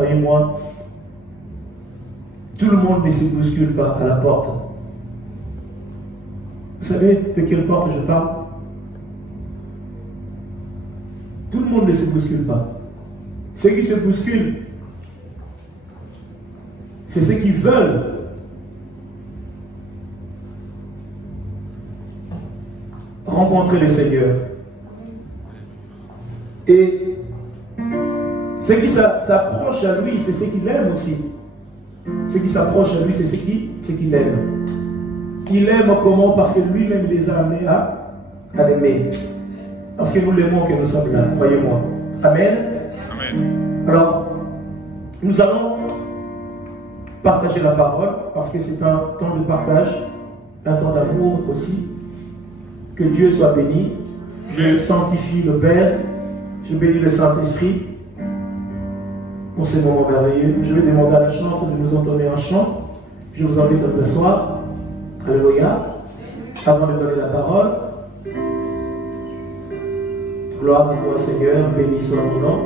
Croyez-moi, tout le monde ne se bouscule pas à la porte. Vous savez de quelle porte je parle? Tout le monde ne se bouscule pas. Ceux qui se bousculent, c'est ceux qui veulent rencontrer le Seigneur. Et ceux qui s'approchent à lui, c'est ceux qui l'aiment aussi. Ceux qui s'approchent à lui, c'est ceux qui l'aiment. Il aime comment? Parce que lui-même les a amenés à l'aimer. Parce que nous l'aimons que nous sommes là, croyez-moi. Amen. Amen. Alors, nous allons partager la parole, parce que c'est un temps de partage, un temps d'amour aussi. Que Dieu soit béni. Je sanctifie le Père, je bénis le Saint-Esprit pour ces moments merveilleux. Je vais demander à la chantre de nous entonner un chant. Je vous invite à vous asseoir. Alléluia. Avant de donner la parole. Gloire à toi, Seigneur. Béni soit ton nom.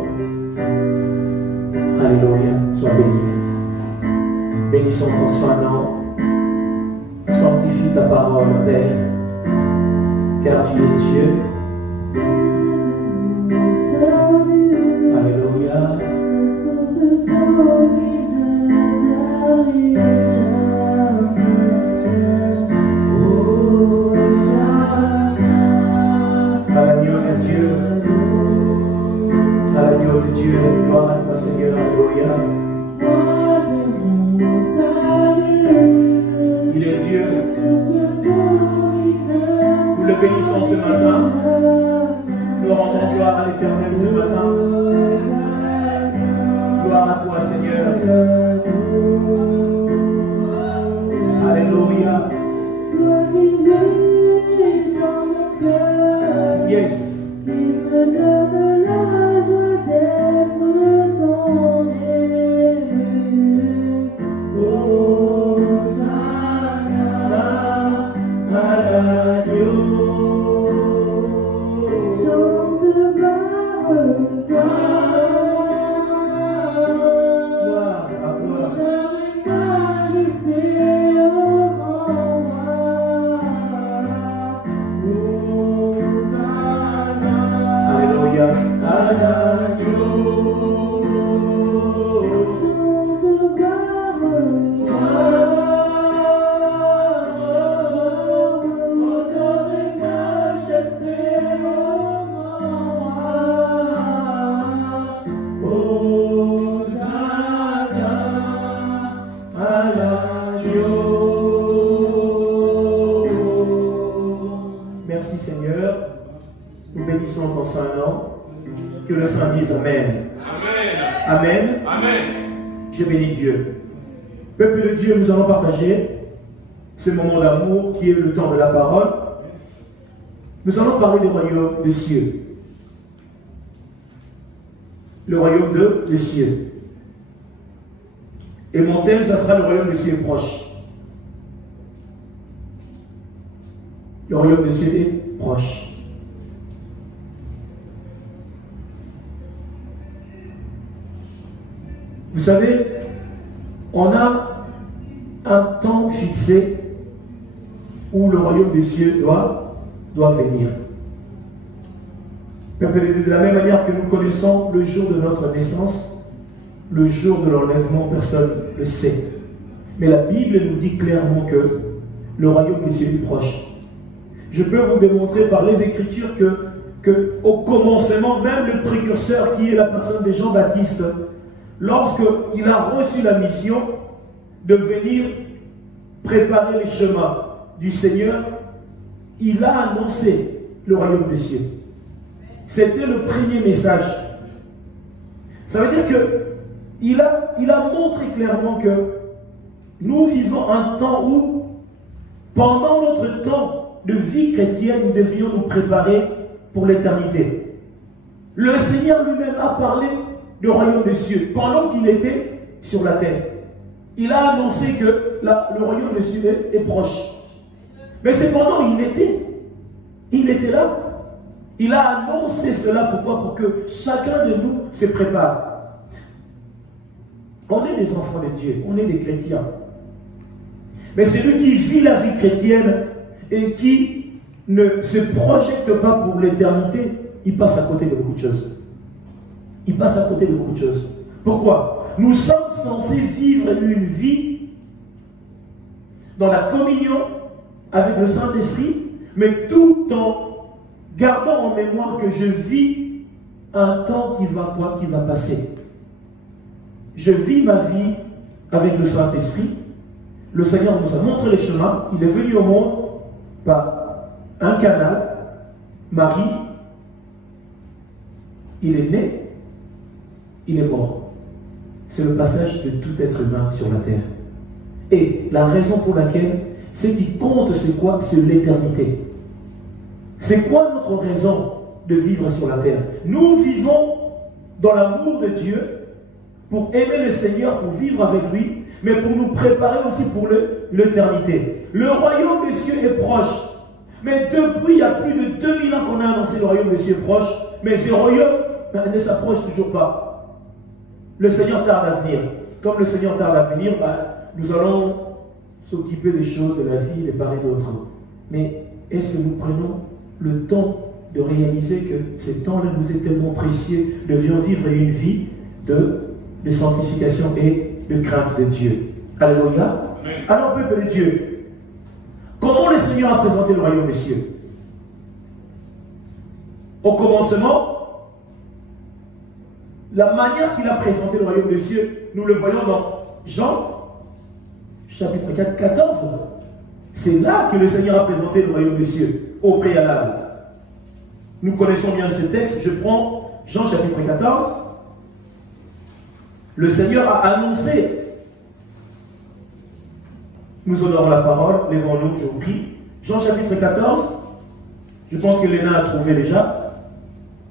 Alléluia. Sois béni. Bénissons ton saint nom. Sanctifie ta parole, Père. Car tu es Dieu. Alléluia. À l'agneau de Dieu. À l'agneau de Dieu. Gloire à toi, Seigneur. Alléluia. Il est Dieu. Nous le bénissons ce matin. Nous rendons gloire à l'Éternel ce matin. Gloire à toi, Seigneur. Alléluia. Yes. Merci Seigneur, nous bénissons ton saint nom, que le Saint dise Amen. Amen. Amen. Amen. Je bénis Dieu. Peuple de Dieu, nous allons partager ce moment d'amour qui est le temps de la parole. Nous allons parler du royaume des cieux. Le royaume des cieux. Et mon thème, ça sera le royaume des cieux proche. Le royaume des cieux est proche. Vous savez, on a un temps fixé où le royaume des cieux doit venir. De la même manière que nous connaissons le jour de notre naissance, le jour de l'enlèvement, personne ne le sait. Mais la Bible nous dit clairement que le royaume des cieux est proche. Je peux vous démontrer par les Écritures que au commencement, même le précurseur qui est la personne de Jean-Baptiste, lorsqu'il a reçu la mission de venir préparer les chemins du Seigneur, il a annoncé le royaume des cieux. C'était le premier message. Ça veut dire qu'il a montré clairement que nous vivons un temps où, pendant notre temps de vie chrétienne, nous devions nous préparer pour l'éternité. Le Seigneur lui-même a parlé du royaume des cieux pendant qu'il était sur la terre. Il a annoncé que le royaume des cieux est proche. Mais cependant, il était là. Il a annoncé cela, pourquoi? Pour que chacun de nous se prépare. On est des enfants de Dieu, on est des chrétiens. Mais celui qui vit la vie chrétienne et qui ne se projette pas pour l'éternité, il passe à côté de beaucoup de choses. Il passe à côté de beaucoup de choses. Pourquoi? Nous sommes censés vivre une vie dans la communion avec le Saint-Esprit, mais tout en gardant en mémoire que je vis un temps qui va passer. Je vis ma vie avec le Saint-Esprit. Le Seigneur nous a montré les chemins. Il est venu au monde par un canal, Marie. Il est né, il est mort. C'est le passage de tout être humain sur la terre. Et la raison pour laquelle, ce qui compte, c'est quoi? C'est l'éternité. C'est quoi notre raison de vivre sur la terre? Nous vivons dans l'amour de Dieu pour aimer le Seigneur, pour vivre avec lui, mais pour nous préparer aussi pour l'éternité. Le royaume des cieux est proche. Mais depuis, il y a plus de 2000 ans qu'on a annoncé le royaume des cieux est proche, mais ce royaume ne s'approche toujours pas. Le Seigneur tarde à venir. Comme le Seigneur tarde à venir, nous allons s'occuper des choses de la vie, des part et d'autres. Mais est-ce que nous prenons le temps de réaliser que ces temps-là nous est tellement précieux, nous devions vivre une vie de sanctification et de crainte de Dieu? Alléluia. Alors, peuple de Dieu, comment le Seigneur a présenté le royaume des cieux? Au commencement, la manière qu'il a présenté le royaume des cieux, nous le voyons dans Jean, chapitre 4, 14. C'est là que le Seigneur a présenté le royaume des cieux, au préalable. Nous connaissons bien ce texte. Je prends Jean, chapitre 14. Le Seigneur a annoncé. Nous honorons la parole, lèvons-nous, je vous prie. Jean, chapitre 14. Je pense que Léna a trouvé déjà.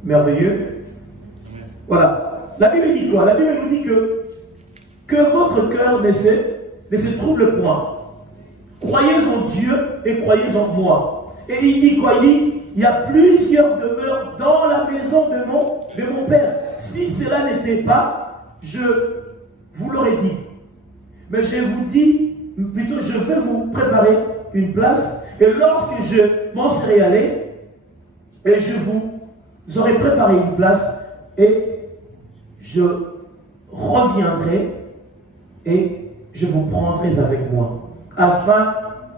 Merveilleux. Voilà. La Bible dit quoi? La Bible nous dit que votre cœur ne se trouble point. Croyez en Dieu et croyez en moi. Et il dit quoi? Il dit, il y a plusieurs demeures dans la maison de mon Père. Si cela n'était pas, je vous l'aurais dit. Mais je vous dis, plutôt je vais vous préparer une place. Et lorsque je m'en serai allé, et je vous aurai préparé une place, et je reviendrai et je vous prendrai avec moi, afin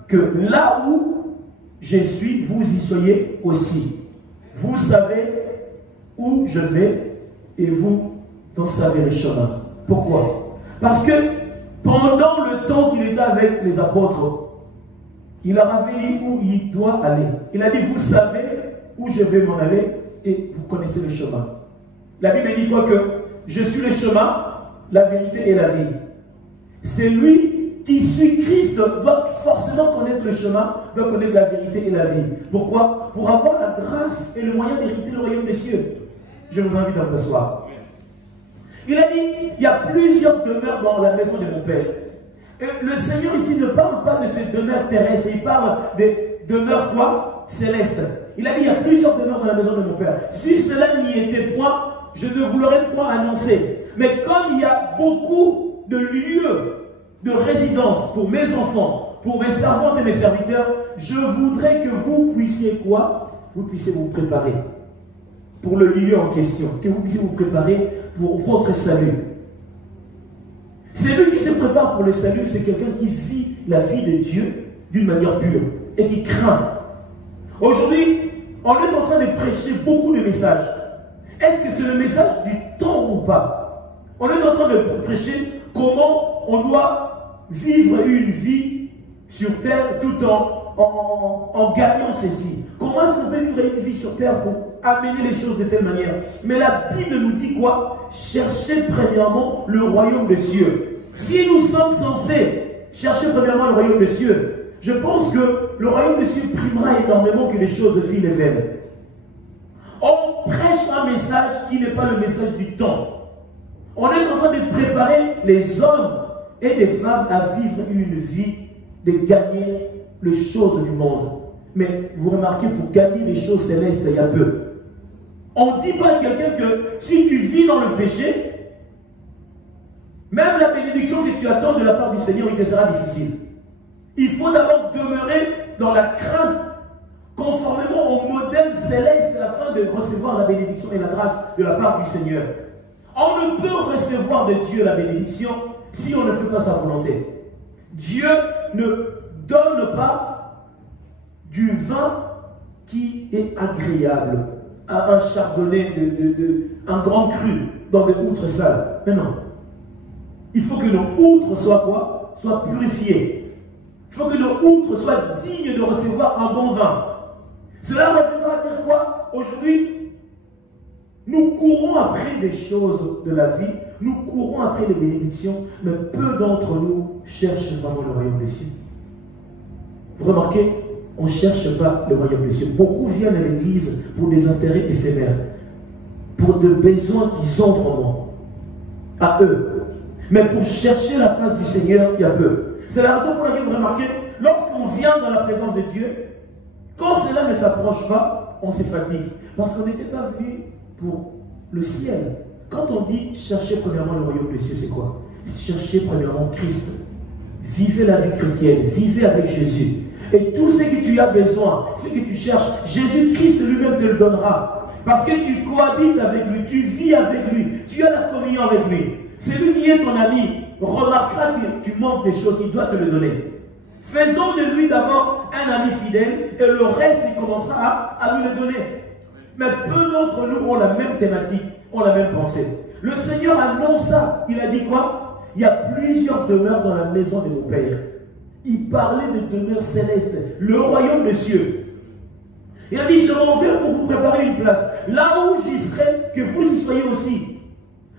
que là où je suis, vous y soyez aussi. Vous savez où je vais et vous en savez le chemin. Pourquoi? Parce que pendant le temps qu'il était avec les apôtres, il leur avait dit où il doit aller. Il a dit, vous savez où je vais m'en aller et vous connaissez le chemin. La Bible dit quoi? Que je suis le chemin, la vérité et la vie. C'est lui qui suit Christ doit forcément connaître le chemin, doit connaître la vérité et la vie. Pourquoi? Pour avoir la grâce et le moyen d'hériter le royaume des cieux. Je vous invite à vous asseoir. Il a dit, il y a plusieurs demeures dans la maison de mon Père. Et le Seigneur ici ne parle pas de ces demeures terrestres, il parle des demeures quoi? Célestes. Il a dit, il y a plusieurs demeures dans la maison de mon Père. Si cela n'y était point, je ne vous l'aurais point annoncé. Mais comme il y a beaucoup de lieux de résidence pour mes enfants, pour mes servantes et mes serviteurs, je voudrais que vous puissiez quoi? Vous puissiez vous préparer pour le lieu en question, que vous puissiez vous préparer pour votre salut. Celui qui se prépare pour le salut, c'est quelqu'un qui vit la vie de Dieu d'une manière pure et qui craint. Aujourd'hui, on est en train de prêcher beaucoup de messages. Est-ce que c'est le message du temps ou pas? On est en train de prêcher comment on doit vivre une vie sur terre tout en gagnant ceci. Comment est-ce qu'on peut vivre une vie sur terre pour amener les choses de telle manière? Mais la Bible nous dit quoi? Cherchez premièrement le royaume des cieux. Si nous sommes censés chercher premièrement le royaume des cieux, je pense que le royaume des cieux primera énormément que les choses de fil et vaines. On prêche un message qui n'est pas le message du temps. On est en train de préparer les hommes et les femmes à vivre une vie de gagner les choses du monde. Mais vous remarquez, pour gagner les choses célestes, il y a peu. On ne dit pas à quelqu'un que si tu vis dans le péché, Même la bénédiction que tu attends de la part du Seigneur, il te sera difficile. Il faut d'abord demeurer dans la crainte, conformément au modèle céleste, afin de recevoir la bénédiction et la grâce de la part du Seigneur. On ne peut recevoir de Dieu la bénédiction si on ne fait pas sa volonté. Dieu ne donne pas du vin qui est agréable à un chardonnay, un grand cru dans des outres sales. Mais non. Il faut que nos outres soient quoi? Soient purifiées. Il faut que nos outres soient dignes de recevoir un bon vin. Cela reviendra à dire quoi? Aujourd'hui, nous courons après des choses de la vie, nous courons après les bénédictions, mais peu d'entre nous cherchent vraiment le royaume des cieux. Vous remarquez, on ne cherche pas le royaume des cieux. Beaucoup viennent à l'église pour des intérêts éphémères, pour des besoins qu'ils ont vraiment, à eux. Mais pour chercher la face du Seigneur, il y a peu. C'est la raison pour laquelle vous remarquez, lorsqu'on vient dans la présence de Dieu, quand cela ne s'approche pas, on se fatigue. Parce qu'on n'était pas venu pour le ciel. Quand on dit chercher premièrement le royaume des cieux, c'est quoi? Chercher premièrement Christ. Vivez la vie chrétienne, vivez avec Jésus. Et tout ce que tu as besoin, ce que tu cherches, Jésus-Christ lui-même te le donnera. Parce que tu cohabites avec lui, tu vis avec lui, tu as la communion avec lui. Celui qui est ton ami remarquera que tu manques des choses, il doit te le donner. Faisons de lui d'abord un ami fidèle et le reste, il commencera à lui le donner. Mais peu d'entre nous ont la même thématique, ont la même pensée. Le Seigneur annonce ça. Il a dit quoi? Il y a plusieurs demeures dans la maison de mon Père. Il parlait de demeures célestes, le royaume des cieux. Il a dit, je m'en vais pour vous préparer une place. Là où j'y serai, que vous y soyez aussi.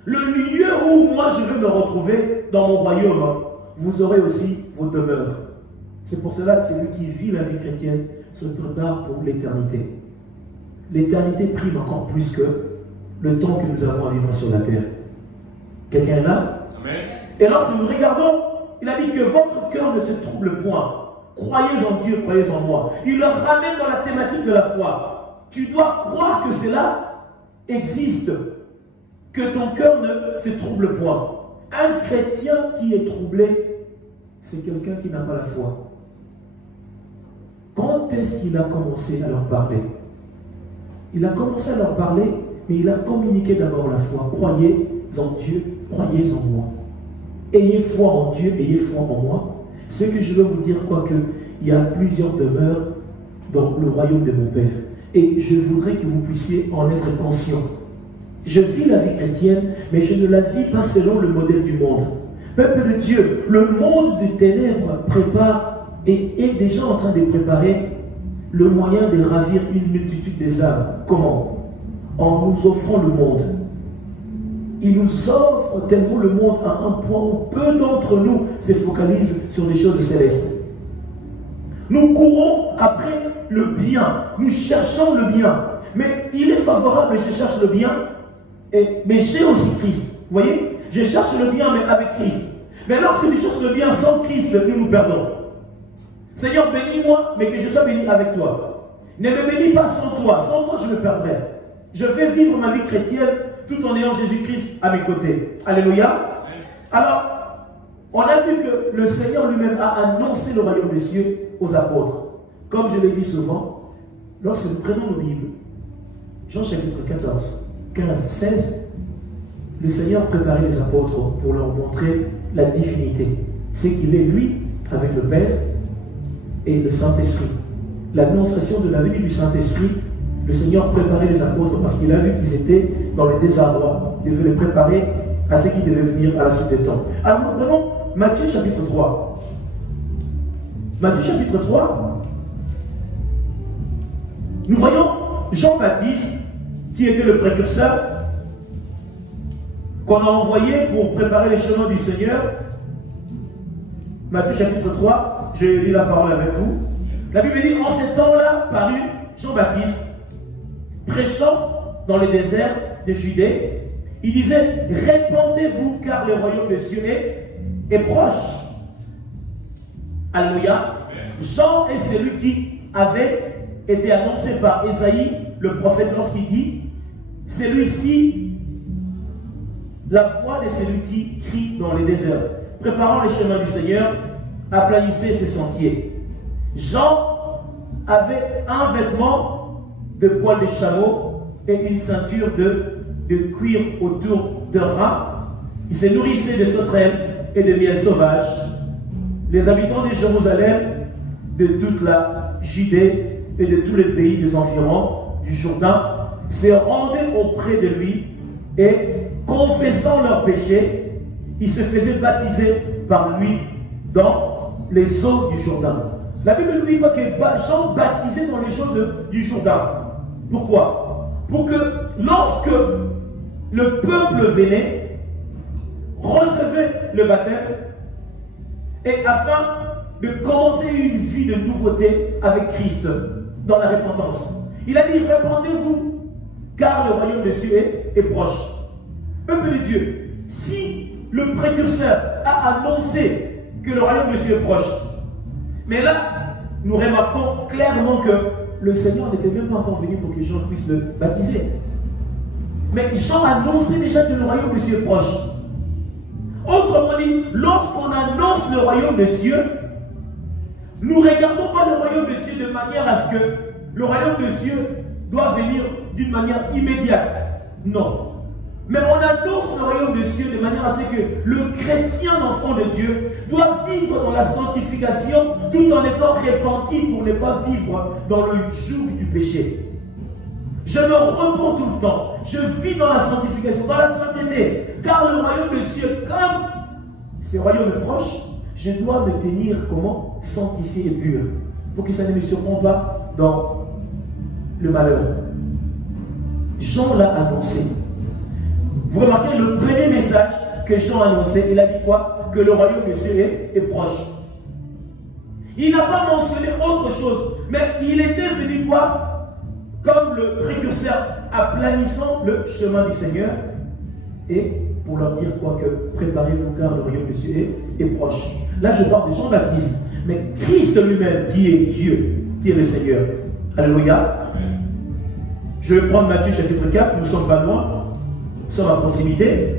Le lieu où moi je vais me retrouver dans mon royaume, vous aurez aussi vos demeures. C'est pour cela que celui qui vit la vie chrétienne se prépare pour l'éternité. L'éternité prime encore plus que le temps que nous avons à vivre sur la terre. Quelqu'un est là? Amen. Et lorsque nous regardons, il a dit que votre cœur ne se trouble point. Croyez en Dieu, croyez en moi. Il le ramène dans la thématique de la foi. Tu dois croire que cela existe, que ton cœur ne se trouble point. Un chrétien qui est troublé, c'est quelqu'un qui n'a pas la foi. Quand est-ce qu'il a commencé à leur parler? Il a commencé à leur parler, mais il a communiqué d'abord la foi. Croyez en Dieu, croyez en moi. Ayez foi en Dieu, ayez foi en moi. Ce que je veux vous dire, quoique il y a plusieurs demeures dans le royaume de mon Père. Et je voudrais que vous puissiez en être conscient. Je vis la vie chrétienne, mais je ne la vis pas selon le modèle du monde. Peuple de Dieu, le monde des ténèbres prépare et est déjà en train de préparer le moyen de ravir une multitude des âmes. Comment? En nous offrant le monde. Il nous offre tellement le monde à un point où peu d'entre nous se focalisent sur les choses célestes. Nous courons après le bien. Nous cherchons le bien. Mais il est favorable, je cherche le bien. Mais j'ai aussi Christ. Vous voyez? Je cherche le bien, mais avec Christ. Mais lorsque nous cherchons le bien sans Christ, nous perdons. Seigneur, bénis-moi, mais que je sois béni avec toi. Ne me bénis pas sans toi. Sans toi, je me perdrai. Je vais vivre ma vie chrétienne tout en ayant Jésus-Christ à mes côtés. Alléluia. Alors, on a vu que le Seigneur lui-même a annoncé le royaume des cieux aux apôtres. Comme je l'ai dit souvent, lorsque nous prenons nos Bibles, Jean chapitre 14, 15, 16, le Seigneur préparait les apôtres pour leur montrer la divinité. C'est qu'il est lui, avec le Père et le Saint-Esprit. L'annonciation de la venue du Saint-Esprit, le Seigneur préparait les apôtres parce qu'il a vu qu'ils étaient dans le désarroi. Il devait les préparer à ce qui devait venir à la suite des temps. Alors nous prenons Matthieu chapitre 3. Matthieu chapitre 3, nous voyons Jean-Baptiste, qui était le précurseur, qu'on a envoyé pour préparer les chemins du Seigneur. Matthieu chapitre 3, je lis la parole avec vous. La Bible dit, en ces temps-là parut Jean-Baptiste, prêchant dans le désert de Judée. Il disait, répandez-vous car le royaume des cieux est proche. Alléluia. Jean est celui qui avait été annoncé par Ésaïe, le prophète, lorsqu'il dit, celui-ci la voix de celui qui crie dans les déserts, préparant les chemins du Seigneur, aplanissez ses sentiers. Jean avait un vêtement de poil de chameau et une ceinture de cuir autour de rein. Il se nourrissait de sauterelles et de miel sauvage. Les habitants de Jérusalem, de toute la Judée et de tous les pays des environs du Jourdain, se rendaient auprès de lui et, confessant leurs péchés, ils se faisaient baptiser par lui dans les eaux du Jourdain. La Bible nous dit que Jean baptisait dans les eaux du Jourdain. Pourquoi? Pour que lorsque le peuple venait, recevait le baptême, et afin de commencer une vie de nouveauté avec Christ dans la repentance. Il a dit, répentez-vous, car le royaume des cieux est proche. Peuple de Dieu, si le précurseur a annoncé que le royaume des cieux est proche, mais là, nous remarquons clairement que le Seigneur n'était même pas encore venu pour que Jean puisse le baptiser. Mais Jean annonçait déjà que le royaume des cieux est proche. Autrement dit, lorsqu'on annonce le royaume des cieux, nous ne regardons pas le royaume des cieux de manière à ce que le royaume des cieux doit venir d'une manière immédiate. Non. Mais on annonce le royaume des cieux de manière à ce que le chrétien, l'enfant de Dieu, doit vivre dans la sanctification tout en étant repenti pour ne pas vivre dans le joug du péché. Je me repens tout le temps. Je vis dans la sanctification, dans la sainteté. Car le royaume des cieux, comme ce royaume est proche, je dois me tenir comment? Sanctifié et pur. Pour que ça ne me surprenne pas dans le malheur. Jean l'a annoncé. Vous remarquez le premier message que Jean a annoncé, il a dit quoi? Que le royaume des cieux est proche. Il n'a pas mentionné autre chose, mais il était venu quoi? Comme le précurseur, aplanissant le chemin du Seigneur, et pour leur dire quoi? Que préparez-vous car le royaume des cieux est proche. Là je parle de Jean-Baptiste, mais Christ lui-même qui est Dieu, qui est le Seigneur. Alléluia. Je vais prendre Matthieu chapitre 4, nous ne sommes pas loin, nous sommes à proximité.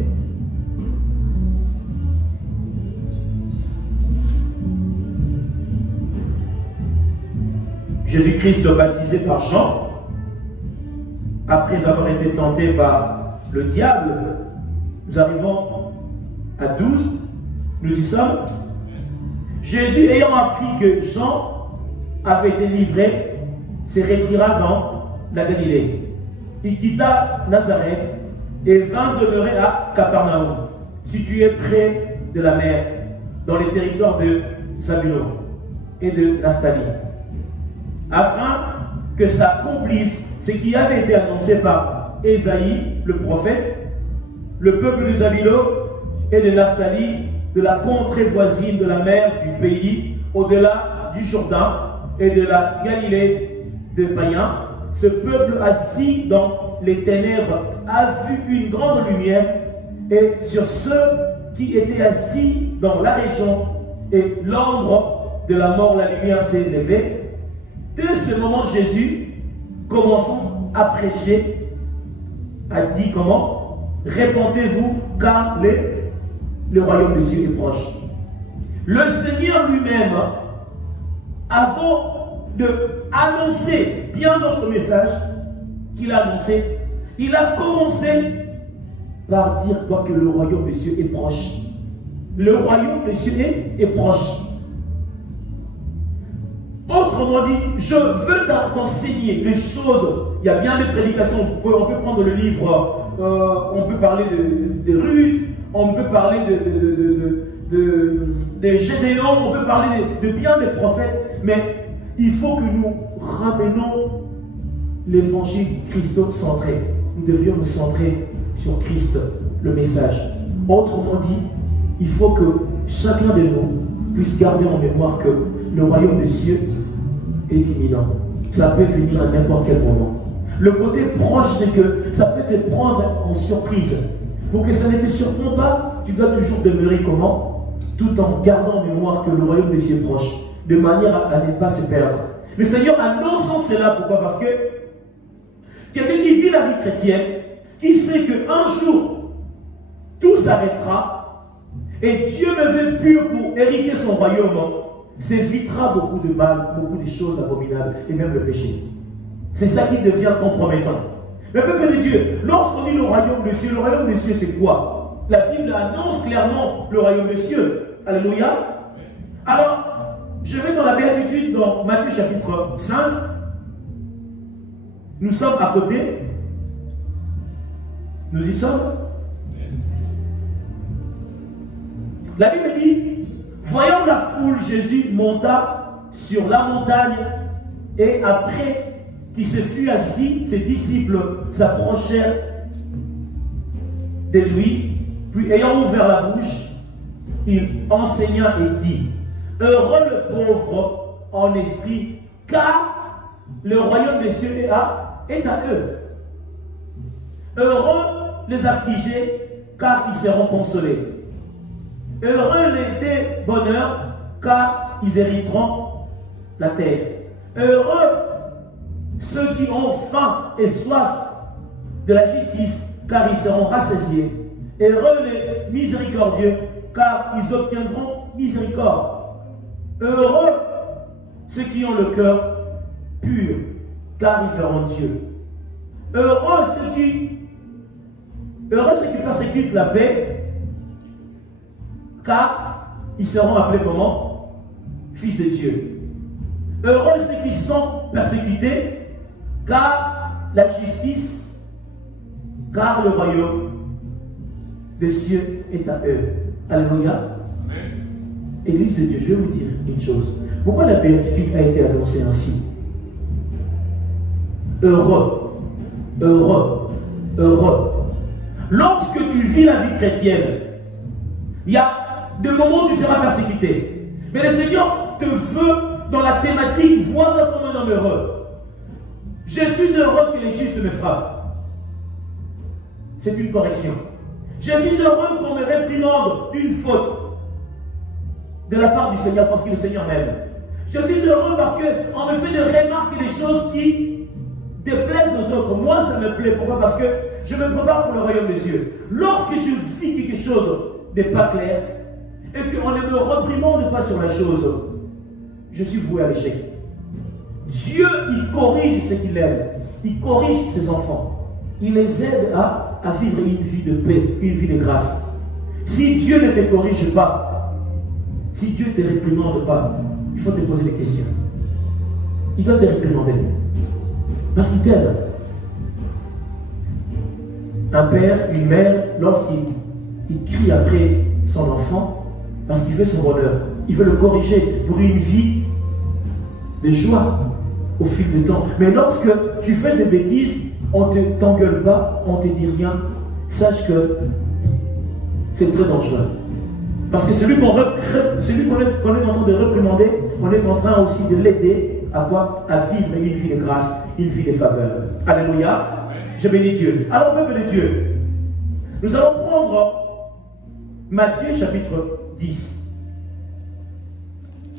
Jésus-Christ baptisé par Jean, après avoir été tenté par le diable, nous arrivons à 12, nous y sommes. Jésus, ayant appris que Jean avait été livré, se retira dans la Galilée. Il quitta Nazareth et vint demeurer à Capernaum, situé près de la mer, dans les territoires de Zabulon et de Naphtali, afin que s'accomplisse ce qui avait été annoncé par Ésaïe, le prophète. Le peuple de Zabulon et de Naphtali, de la contrée voisine de la mer du pays, au-delà du Jourdain et de la Galilée de païens, ce peuple assis dans les ténèbres a vu une grande lumière, et sur ceux qui étaient assis dans la région et l'ombre de la mort, la lumière s'est levée. Dès ce moment, Jésus, commençant à prêcher, a dit comment? Répentez-vous car le royaume des cieux est proche. Le Seigneur lui-même, avant d'annoncer bien d'autres messages qu'il a annoncés, il a commencé par dire quoi? Que le royaume des cieux est proche. Le royaume des cieux est proche. Autrement dit, je veux t'enseigner les choses. Il y a bien des prédications. On peut prendre le livre, on peut parler de Ruth, on peut parler de Gédéon, on peut parler de bien des prophètes, mais il faut que nous ramenons l'évangile christo-centré. Nous devions nous centrer sur Christ, le message. Autrement dit, il faut que chacun de nous puisse garder en mémoire que le royaume des cieux est imminent. Ça peut venir à n'importe quel moment. Le côté proche, c'est que ça peut te prendre en surprise. Pour que ça ne te surprenne pas, tu dois toujours demeurer comment? Tout en gardant en mémoire que le royaume des cieux est proche, de manière à ne pas se perdre. Le Seigneur annonçant cela, pourquoi? Parce que quelqu'un qui vit la vie chrétienne, qui sait qu'un jour, tout s'arrêtera et Dieu me veut pur pour hériter son royaume, s'évitera beaucoup de mal, beaucoup de choses abominables et même le péché. C'est ça qui devient compromettant. Mais peuple de Dieu, lorsqu'on dit le royaume des cieux, c'est quoi? La Bible annonce clairement le royaume des cieux. Alléluia. Alors, je vais dans la béatitude dans Matthieu chapitre 5. Nous sommes à côté. Nous y sommes. La Bible dit, voyant la foule, Jésus monta sur la montagne et après qu'il se fut assis, ses disciples s'approchèrent de lui, puis ayant ouvert la bouche, il enseigna et dit, heureux le pauvre en esprit, car le royaume des cieux est à eux. Heureux les affligés, car ils seront consolés. Heureux les débonneurs, car ils hériteront la terre. Heureux ceux qui ont faim et soif de la justice, car ils seront rassasiés. Heureux les miséricordieux, car ils obtiendront miséricorde. Heureux ceux qui ont le cœur pur, car ils verront Dieu. Heureux ceux qui persécutent la paix, car ils seront appelés comment? Fils de Dieu. Heureux ceux qui sont persécutés, car la justice, car le royaume des cieux est à eux. Alléluia. Église de Dieu, je vais vous dire une chose. Pourquoi la béatitude a été annoncée ainsi? Heureux, heureux, heureux. Lorsque tu vis la vie chrétienne, il y a des moments où tu seras persécuté. Mais le Seigneur te veut dans la thématique, vois-toi comme un homme heureux. Je suis heureux que les justes me frappent. C'est une correction. Je suis heureux qu'on me réprimande d'une faute de la part du Seigneur parce que le Seigneur m'aime. Je suis heureux parce qu'on me fait des remarques des choses qui déplaisent aux autres. Moi, ça me plaît. Pourquoi? Parce que je me prépare pour le royaume des cieux. Lorsque je vis quelque chose n'est pas clair et qu'on ne me réprimande pas sur la chose, je suis voué à l'échec. Dieu, il corrige ce qu'il aime. Il corrige ses enfants. Il les aide à vivre une vie de paix, une vie de grâce. Si Dieu ne te corrige pas, si Dieu ne te réprimande pas, il faut te poser des questions. Il doit te réprimander. Parce qu'il t'aime. Un père, une mère, lorsqu'il crie après son enfant, parce qu'il veut son bonheur, il veut le corriger pour une vie de joie au fil du temps. Mais lorsque tu fais des bêtises, on ne t'engueule pas, on ne te dit rien, sache que c'est très dangereux. Parce que celui qu'on est en train de réprimander, on est en train aussi de l'aider à quoi? À vivre une vie de grâce, une vie de faveur. Alléluia. Je bénis Dieu. Alors, peuple de Dieu, nous allons prendre Matthieu chapitre 10.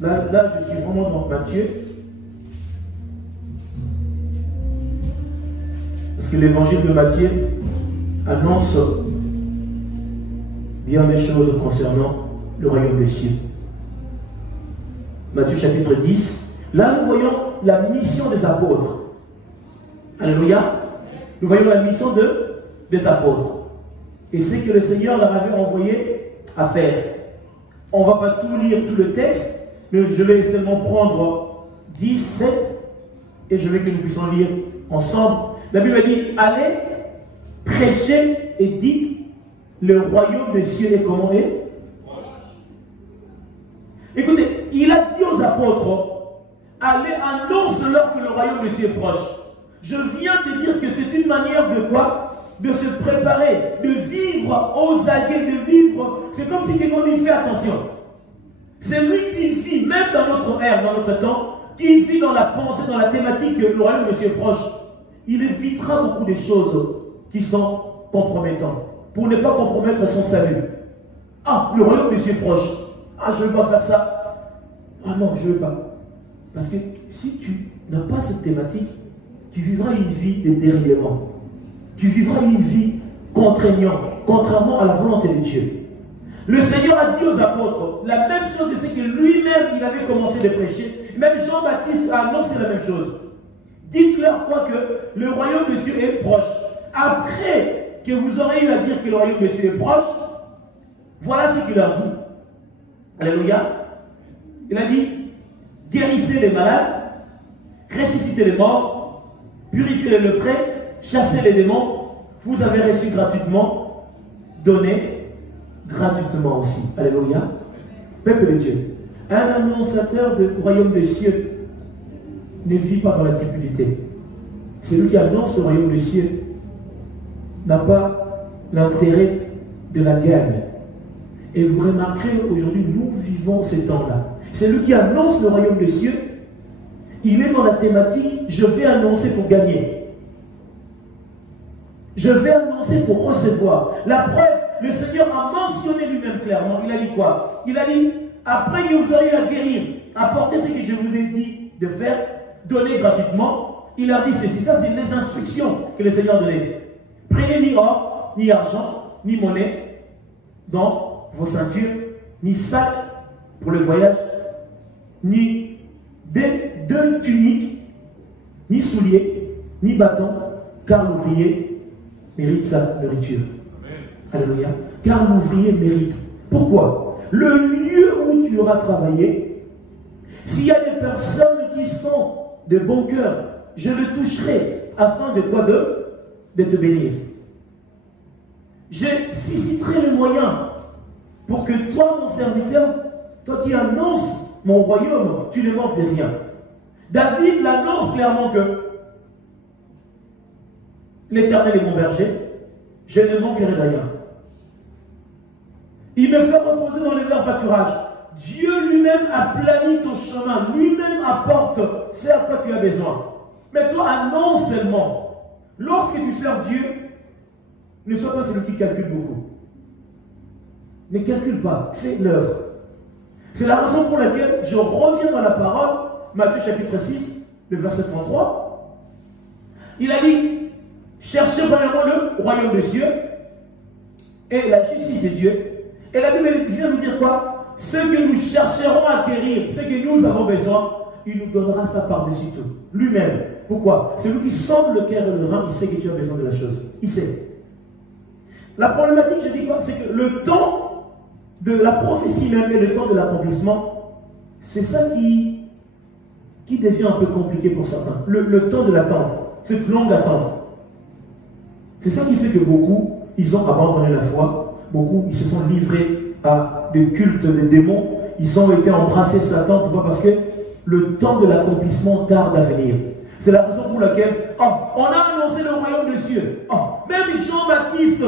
Là, je suis vraiment dans Matthieu. Parce que l'évangile de Matthieu annonce bien des choses concernant le royaume des cieux. Matthieu chapitre 10. Là, nous voyons la mission des apôtres. Alléluia. Nous voyons la mission des apôtres. Et c'est que le Seigneur leur avait envoyé à faire. On ne va pas tout lire, tout le texte, mais je vais seulement prendre 10, 7, et je veux que nous puissions lire ensemble. La Bible dit, allez, prêchez et dites, le royaume des cieux est comment est? Écoutez, il a dit aux apôtres, allez, annonce-leur que le royaume des cieux est proche. Je viens te dire que c'est une manière de quoi? De se préparer, de vivre aux aguets, de vivre. C'est comme si quelqu'un dit, fais attention. C'est lui qui vit, même dans notre ère, dans notre temps, qui vit dans la pensée, dans la thématique que le royaume de Dieu est proche. Il évitera beaucoup de choses qui sont compromettantes, pour ne pas compromettre son salut. Ah, le royaume de Dieu est proche. Ah, je ne veux pas faire ça. Ah non, je ne veux pas. Parce que si tu n'as pas cette thématique, tu vivras une vie de dérèglement. Tu vivras une vie contraignante, contrairement à la volonté de Dieu. Le Seigneur a dit aux apôtres la même chose, c'est que lui-même, il avait commencé de prêcher. Même Jean-Baptiste a annoncé la même chose. Dites-leur quoi que le royaume de Dieu est proche. Après que vous aurez eu à dire que le royaume de Dieu est proche, voilà ce qu'il a dit. Alléluia. Il a dit, guérissez les malades, ressuscitez les morts, purifiez les lépreux, chassez les démons, vous avez reçu gratuitement, donnez gratuitement aussi. Alléluia. Peuple de Dieu, un annonçateur du royaume des cieux ne vit pas dans la cupidité. Celui qui annonce le royaume des cieux n'a pas l'intérêt de la gagne. Et vous remarquerez aujourd'hui, nous vivons ces temps-là. Celui qui annonce le royaume des cieux, il est dans la thématique « je vais annoncer pour gagner ». Je vais annoncer pour recevoir. La preuve, le Seigneur a mentionné lui-même clairement. Il a dit quoi? Il a dit, après que vous aurez eu à guérir, apportez ce que je vous ai dit de faire, donnez gratuitement. Il a dit ceci. Ça, c'est les instructions que le Seigneur a données. Prenez ni or, ni argent, ni monnaie dans vos ceintures, ni sac pour le voyage, ni deux tuniques, ni souliers, ni bâton, car l'ouvrier mérite sa nourriture. Alléluia. Car l'ouvrier mérite. Pourquoi? Le lieu où tu auras travaillé, s'il y a des personnes qui sont de bon cœur, je le toucherai afin de quoi? De te bénir. Je susciterai les moyens pour que toi, mon serviteur, toi qui annonces mon royaume, tu ne manques de rien. David l'annonce clairement que l'Éternel est mon berger, je ne manquerai de rien. Il me fait reposer dans les verts pâturages. Dieu lui-même a plani ton chemin, lui-même apporte ce à quoi tu as besoin. Mais toi, annonce seulement. Lorsque tu sers Dieu, ne sois pas celui qui calcule beaucoup. Ne calcule pas, fais l'œuvre. C'est la raison pour laquelle je reviens dans la parole, Matthieu chapitre 6, le verset 33. Il a dit, cherchez premièrement le royaume des cieux et la justice de Dieu. Et la Bible vient nous dire quoi? Ce que nous chercherons à acquérir, ce que nous avons besoin, il nous donnera ça par-dessus tout. Lui-même. Pourquoi? C'est lui qui sonde le cœur et le rein, il sait que tu as besoin de la chose. Il sait. La problématique, je dis quoi? C'est que le temps de la prophétie même et le temps de l'accomplissement, c'est ça qui devient un peu compliqué pour certains. Le temps de l'attente, cette longue attente. C'est ça qui fait que beaucoup, ils ont abandonné la foi, beaucoup, ils se sont livrés à des cultes des démons, ils ont été embrassés Satan, pourquoi? Parce que le temps de l'accomplissement tarde à venir. C'est la raison pour laquelle, on a annoncé le royaume des cieux. Même Jean-Baptiste,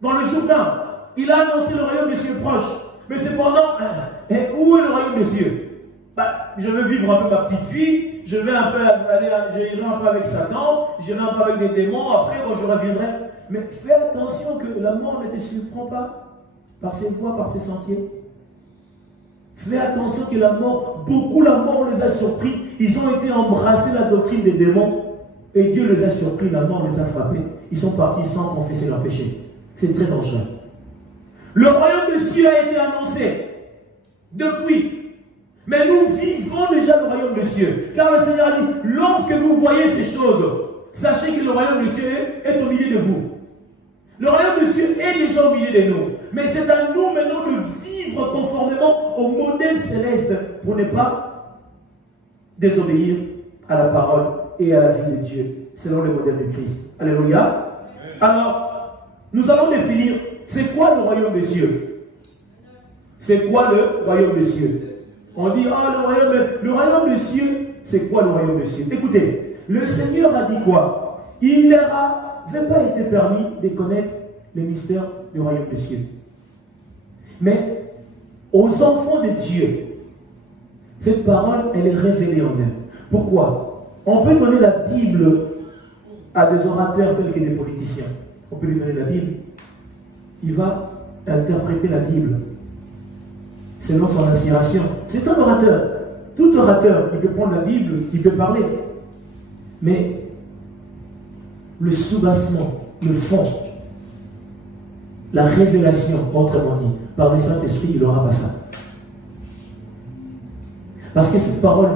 dans le Jourdain, il a annoncé le royaume des cieux proche. Mais cependant, où est le royaume des cieux? Je veux vivre un peu ma petite vie, je vais un peu j'irai un peu avec Satan, j'irai un peu avec des démons, après je reviendrai. Mais fais attention que la mort ne te surprend pas par ses voies, par ses sentiers. Fais attention que la mort les a surpris. Ils ont été embrassés la doctrine des démons et Dieu les a surpris, la mort les a frappés. Ils sont partis sans confesser leur péché. C'est très dangereux. Le royaume des cieux a été annoncé depuis. Mais nous vivons déjà le royaume des cieux. Car le Seigneur a dit, lorsque vous voyez ces choses, sachez que le royaume des cieux est au milieu de vous. Le royaume des cieux est déjà au milieu de nous. Mais c'est à nous maintenant de vivre conformément au modèle céleste pour ne pas désobéir à la parole et à la vie de Dieu, selon le modèle de Christ. Alléluia. Alors, nous allons définir, c'est quoi le royaume des cieux? C'est quoi le royaume des cieux? On dit, le royaume des cieux, c'est quoi le royaume des cieux? Écoutez, le Seigneur a dit quoi? Il ne leur avait pas été permis de connaître les mystères du royaume des cieux. Mais aux enfants de Dieu, cette parole, elle est révélée en eux. Pourquoi? On peut donner la Bible à des orateurs tels que des politiciens. On peut lui donner la Bible. Il va interpréter la Bible selon son inspiration. C'est un orateur. Tout orateur, il peut prendre la Bible, il peut parler. Mais le soubassement, le fond, la révélation, autrement dit, par le Saint-Esprit, il n'aura pas ça. Parce que cette parole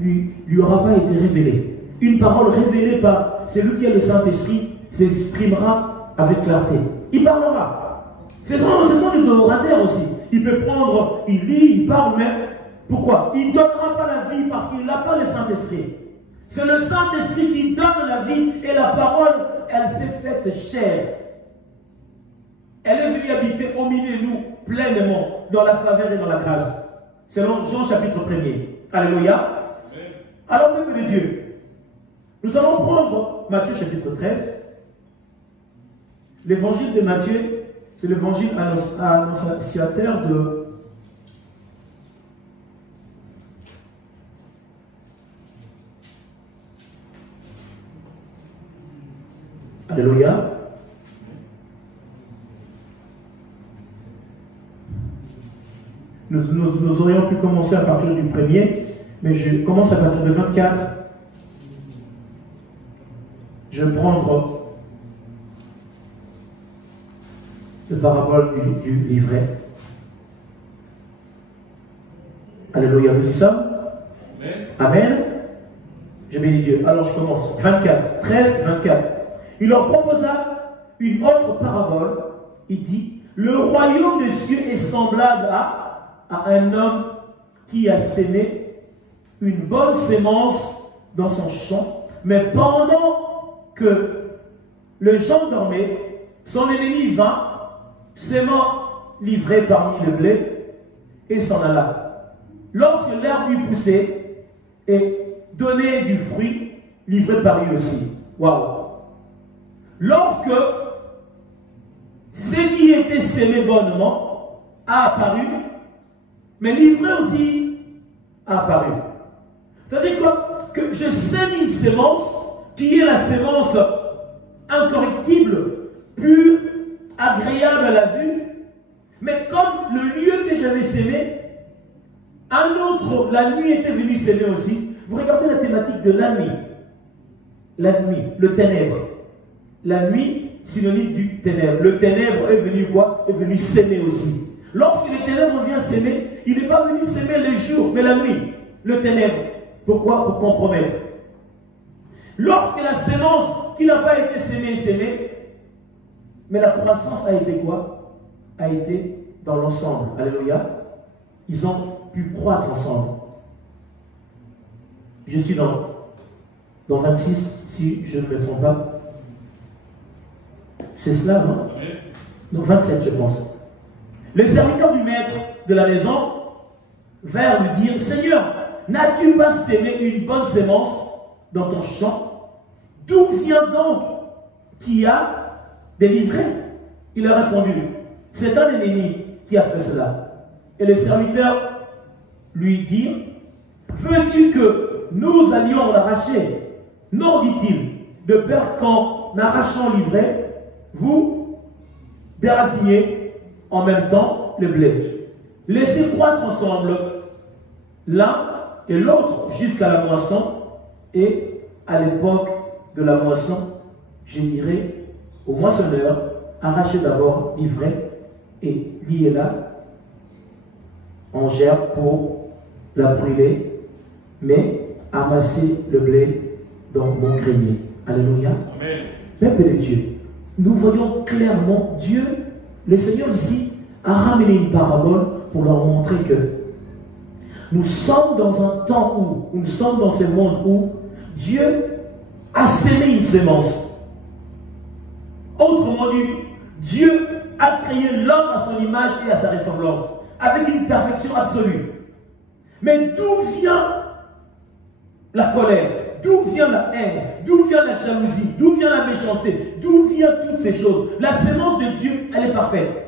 lui aura pas été révélée. Une parole révélée par celui qui a le Saint-Esprit s'exprimera avec clarté. Il parlera. Ce sont des orateurs aussi. Il peut prendre, il lit, il parle, mais pourquoi? Il ne donnera pas la vie parce qu'il n'a pas le Saint-Esprit. C'est le Saint-Esprit qui donne la vie et la parole, elle s'est faite chair. Elle est venue habiter au milieu de nous pleinement dans la faveur et dans la grâce. Selon Jean chapitre 1er. Alléluia. Alors, peuple de Dieu, nous allons prendre Matthieu chapitre 13. L'évangile de Matthieu, c'est l'évangile annonciateur de Alléluia. Nous aurions pu commencer à partir du 1er, mais je commence à partir de 24. Je vais prendre le parabole du livret. Alléluia, nous y sommes. Amen. Amen. Je bénis Dieu. Alors je commence. 24, 13, 24. Il leur proposa une autre parabole. Il dit, le royaume des cieux est semblable à un homme qui a sémé une bonne sémence dans son champ, mais pendant que le gens dormait, son ennemi vint, sémant livré parmi le blé, et s'en alla. Lorsque l'herbe lui poussait et donnait du fruit, livré par lui aussi. Waouh! Lorsque ce qui était sémé bonnement a apparu, mais livré aussi a apparu. C'est-à-dire quoi? Que je sème une sémence qui est la sémence incorrectible, pure, agréable à la vue, mais comme le lieu que j'avais sémé, un autre, la nuit était venu s'élever aussi. Vous regardez la thématique de la nuit. La nuit, le ténèbre. La nuit, synonyme du ténèbre. Le ténèbre est venu quoi? Est venu s'aimer aussi. Lorsque le ténèbre vient s'aimer, il n'est pas venu s'aimer le jour, mais la nuit. Le ténèbre. Pourquoi? Pour compromettre. Lorsque la sémence qui n'a pas été sémée, mais la croissance a été quoi? A été dans l'ensemble. Alléluia. Ils ont pu croître ensemble. Je suis dans 26, si je ne me trompe pas. C'est cela, non? Donc 27, je pense. Les serviteurs du maître de la maison vinrent lui dire, Seigneur, n'as-tu pas sémé une bonne sémence dans ton champ? D'où vient donc qui a délivré? Il a répondu, c'est un ennemi qui a fait cela. Et les serviteurs lui dirent, veux-tu que nous allions l'arracher? Non, dit-il, de peur qu'en arrachant l'ivraie, vous déraciniez en même temps le blé. Laissez croître ensemble l'un et l'autre jusqu'à la moisson, et à l'époque de la moisson, je dirai au moissonneur, arrachez d'abord l'ivraie et liez-la en gerbe pour la brûler, mais amassez le blé dans mon grenier. Alléluia. Peuple de Dieu, nous voyons clairement Dieu, le Seigneur ici, a ramené une parabole pour leur montrer que nous sommes dans un temps où, nous sommes dans ce monde où Dieu a sémé une sémence. Autrement dit, Dieu a créé l'homme à son image et à sa ressemblance, avec une perfection absolue. Mais d'où vient la colère? D'où vient la haine? D'où vient la jalousie? D'où vient la méchanceté? D'où viennent toutes ces choses? La sémence de Dieu, elle est parfaite.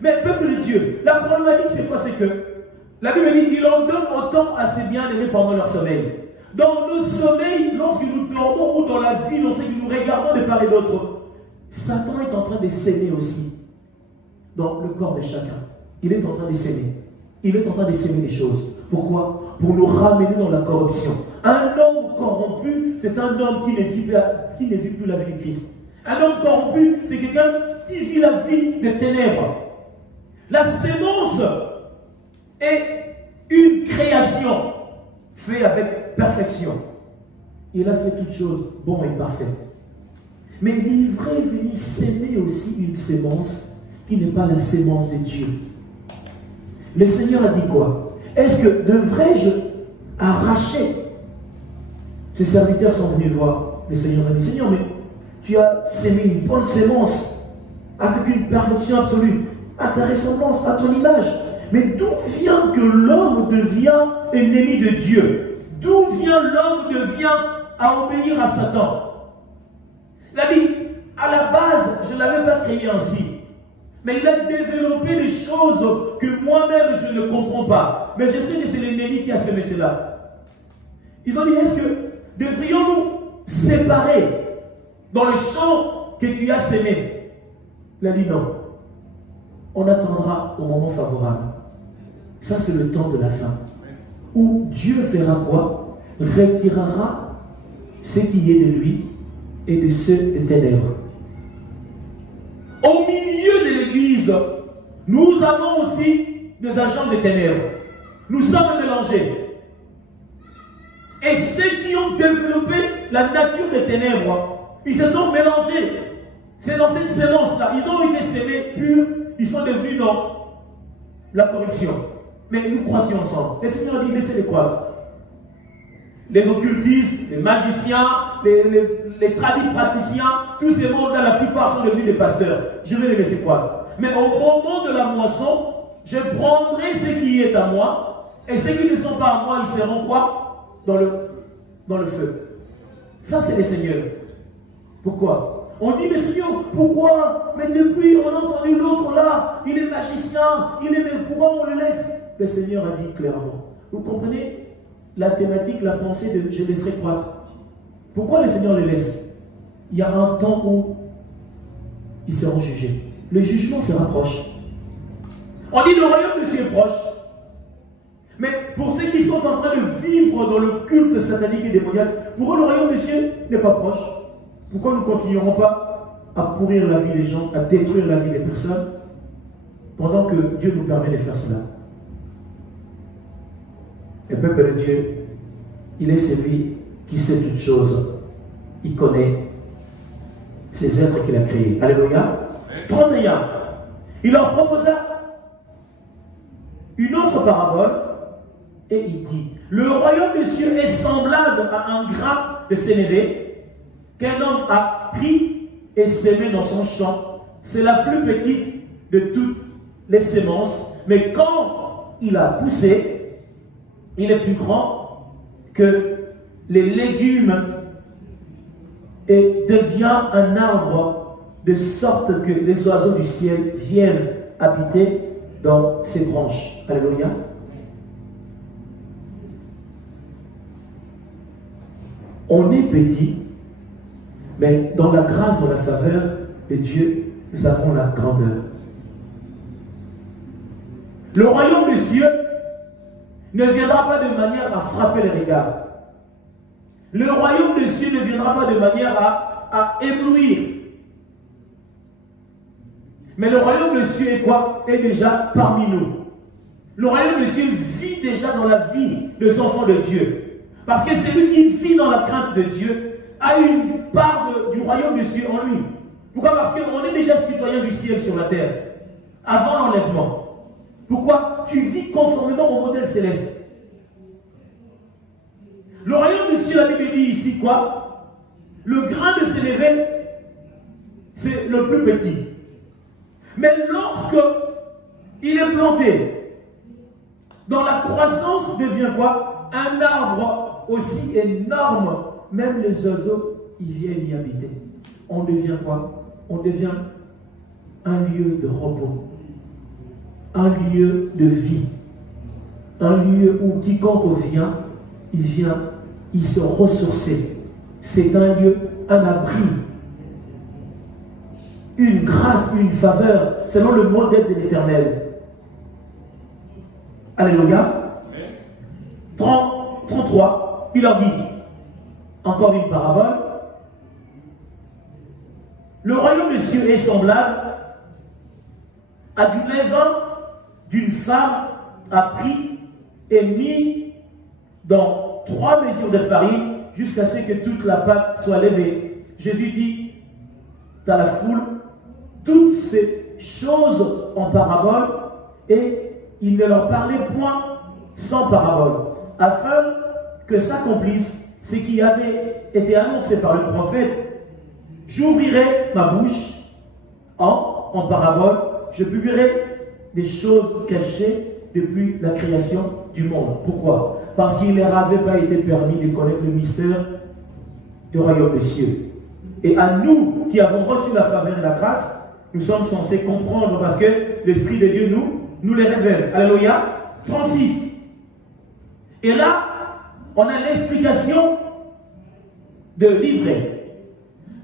Mais peuple de Dieu, la problématique c'est quoi? C'est que la Bible dit, il en donne autant à ses bien-aimés pendant leur sommeil. Dans nos sommeils, lorsque nous dormons ou dans la vie, lorsque nous regardons de part et d'autre, Satan est en train de s'aimer aussi dans le corps de chacun. Il est en train de s'aimer. Il est en train de s'aimer des choses. Pourquoi? Pour nous ramener dans la corruption. Un homme corrompu, c'est un homme qui ne vit plus la vie du Christ. Un homme corrompu, c'est quelqu'un qui vit la vie des ténèbres. La sémence est une création faite avec perfection. Il a fait toutes choses bon et parfait. Mais l'ivraie est venu s'aimer aussi une sémence qui n'est pas la sémence de Dieu. Le Seigneur a dit quoi? Est-ce que devrais-je arracher? Ses serviteurs sont venus voir le Seigneur. Il a dit, Seigneur, mais tu as sémé une bonne sémence avec une perfection absolue, à ta ressemblance, à ton image. Mais d'où vient que l'homme devient ennemi de Dieu? D'où vient l'homme devient à obéir à Satan? Il a dit, à la base, je ne l'avais pas créé ainsi. Mais il a développé des choses que moi-même je ne comprends pas. Mais je sais que c'est l'ennemi qui a semé cela. Ils ont dit, est-ce que devrions-nous séparer dans le champ que tu as sémé? Il a dit non. On attendra au moment favorable. Ça, c'est le temps de la fin. Où Dieu fera quoi? Retirera ce qui est de lui et de ceux des ténèbres. Au milieu de l'Église, nous avons aussi des agents des ténèbres. Nous sommes mélangés. Et ceux qui ont développé la nature des ténèbres, ils se sont mélangés. C'est dans cette sémence-là. Ils ont été sémés purs, ils sont devenus dans la corruption. Mais nous croissions ensemble. Le Seigneur a dit, laissez-les croire. Les occultistes, les magiciens, les tradis praticiens, tous ces mondes-là, la plupart sont devenus des pasteurs. Je vais les laisser croire. Mais au moment de la moisson, je prendrai ce qui est à moi, et ceux qui ne sont pas à moi, ils seront quoi? Dans le feu. Ça, c'est les seigneurs. Pourquoi? On dit, mais Seigneur, pourquoi? Mais depuis, on a entendu l'autre là, il est magicien, pourquoi on le laisse? Le Seigneur a dit clairement. Vous comprenez la thématique, la pensée de je laisserai croître. Pourquoi le Seigneur les laisse? Il y a un temps où ils seront jugés. Le jugement se rapproche. On dit le royaume de Dieu est proche. Mais pour ceux qui sont en train de vivre dans le culte satanique et démoniaque, pour eux le royaume des cieux n'est pas proche. Pourquoi nous ne continuerons pas à pourrir la vie des gens, à détruire la vie des personnes, pendant que Dieu nous permet de faire cela? Le peuple de Dieu, il est celui qui sait toutes choses. Il connaît ces êtres qu'il a créés. Alléluia. 31. Il leur proposa une autre parabole et il dit, le royaume des cieux est semblable à un grain de sénévé qu'un homme a pris et sémé dans son champ. C'est la plus petite de toutes les semences, mais quand il a poussé, il est plus grand que les légumes et devient un arbre de sorte que les oiseaux du ciel viennent habiter dans ses branches. Alléluia. On est petit, mais dans la grâce, dans la faveur de Dieu, nous avons la grandeur. Le royaume des cieux ne viendra pas de manière à frapper les regards. Le royaume des cieux ne viendra pas de manière à éblouir. Mais le royaume des cieux est quoi? Est déjà parmi nous. Le royaume des cieux vit déjà dans la vie des enfants de Dieu. Parce que celui qui vit dans la crainte de Dieu a une part du royaume des cieux en lui. Pourquoi? Parce qu'on est déjà citoyen du ciel sur la terre, avant l'enlèvement. Pourquoi? Tu vis conformément au modèle céleste. Le royaume des cieux, la Bible dit ici quoi? Le grain de sénévé, c'est le plus petit. Mais lorsque il est planté, dans la croissance devient quoi? Un arbre aussi énorme. Même les oiseaux, ils viennent y habiter. On devient quoi? On devient un lieu de repos. Un lieu de vie. Un lieu où quiconque vient, il se ressourcer. C'est un lieu, un abri. Une grâce, une faveur, selon le modèle de l'Éternel. Alléluia. 33, il leur dit, encore une parabole. Le royaume des cieux est semblable à du levain d'une femme a pris et mis dans 3 mesures de farine jusqu'à ce que toute la pâte soit levée. Jésus dit à la foule toutes ces choses en parabole, et il ne leur parlait point sans parabole, afin que s'accomplisse ce qui avait été annoncé par le prophète. J'ouvrirai ma bouche en parabole, je publierai des choses cachées depuis la création du monde. Pourquoi? Parce qu'il ne leur avait pas été permis de connaître le mystère du royaume des cieux. Et à nous qui avons reçu la faveur et la grâce, nous sommes censés comprendre parce que l'Esprit de Dieu nous les révèle. Alléluia. 36. Et là, on a l'explication de l'ivraie.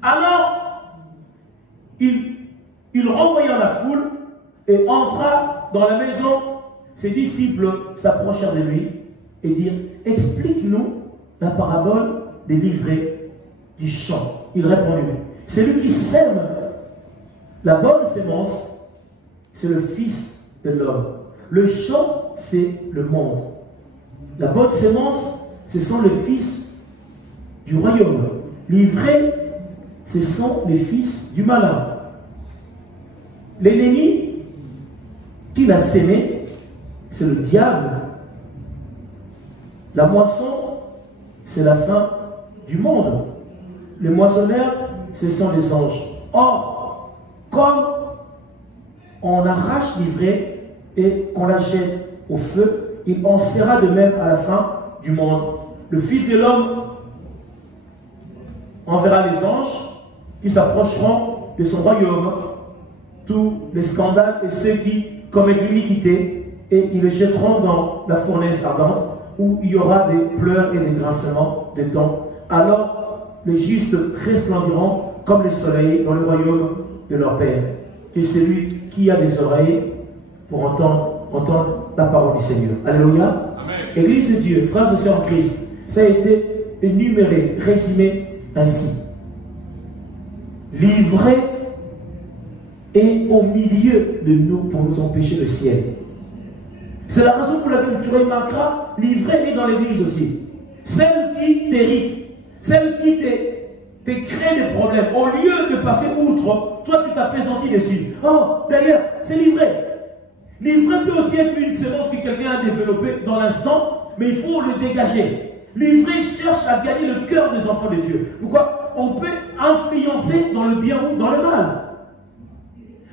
Alors, il renvoya la foule et entra dans la maison. Ses disciples s'approchèrent de lui et dirent: explique-nous la parabole des livrées du champ. Il répondit: celui qui sème la bonne sémence, c'est le Fils de l'homme. Le champ, c'est le monde. La bonne sémence, ce sont les fils du royaume. L'ivraie, ce sont les fils du malin. L'ennemi qui l'a sémé, c'est le diable. La moisson, c'est la fin du monde. Les moissonneurs, ce sont les anges. Or, comme on arrache l'ivraie et qu'on la jette au feu, il en sera de même à la fin du monde. Le Fils de l'homme enverra les anges qui s'approcheront de son royaume, tous les scandales et ceux qui commettent l'iniquité, et ils les jetteront dans la fournaise ardente, où il y aura des pleurs et des grincements de dents. Alors les justes resplendiront comme le soleil dans le royaume de leur Père. Que celui qui a des oreilles pour entendre la parole du Seigneur. Alléluia. Amen. Église de Dieu, frères et sœurs en Christ, ça a été énuméré, résumé ainsi. L'ivraie est au milieu de nous pour nous empêcher le ciel. C'est la raison pour laquelle tu remarqueras, l'ivraie est dans l'église aussi. Celle qui t'hérite, celle qui te crée des problèmes, au lieu de passer outre, toi tu t'apaisantis dessus. Oh, d'ailleurs, c'est l'ivraie. L'ivraie peut aussi être une sémence que quelqu'un a développée dans l'instant, mais il faut le dégager. L'ivraie cherche à gagner le cœur des enfants de Dieu. Pourquoi? On peut influencer dans le bien ou dans le mal.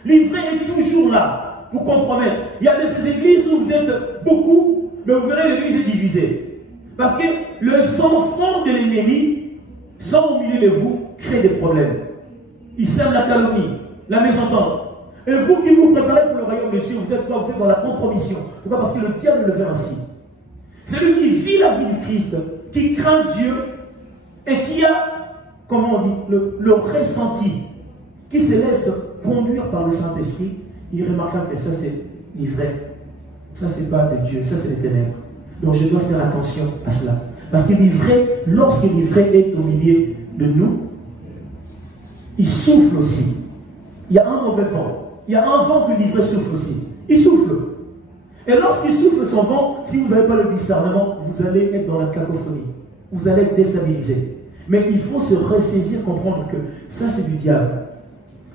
L'ivraie est toujours là pour compromettre. Il y a de ces églises où vous êtes beaucoup, mais vous verrez l'église est divisée. Parce que les enfants de l'ennemi sont au milieu de vous, créent des problèmes. Ils sèment la calomnie, la mésentente. Et vous qui vous préparez pour le royaume des cieux, vous êtes quoi? Vous êtes dans la compromission. Pourquoi? Parce que le diable le fait ainsi. C'est lui qui vit la vie du Christ, qui craint Dieu et qui a, comment on dit, le ressenti, qui se laisse conduire par le Saint-Esprit. Il remarquera que ça c'est l'ivraie. Ça c'est pas de Dieu, ça c'est les ténèbres. Donc je dois faire attention à cela. Parce que l'ivraie, lorsque l'ivraie est au milieu de nous, il souffle aussi. Il y a un mauvais vent. Il y a un vent que l'ivraie souffle aussi. Il souffle. Et lorsqu'il souffle son vent, si vous n'avez pas le discernement, vous allez être dans la cacophonie. Vous allez être déstabilisé. Mais il faut se ressaisir, comprendre que ça c'est du diable.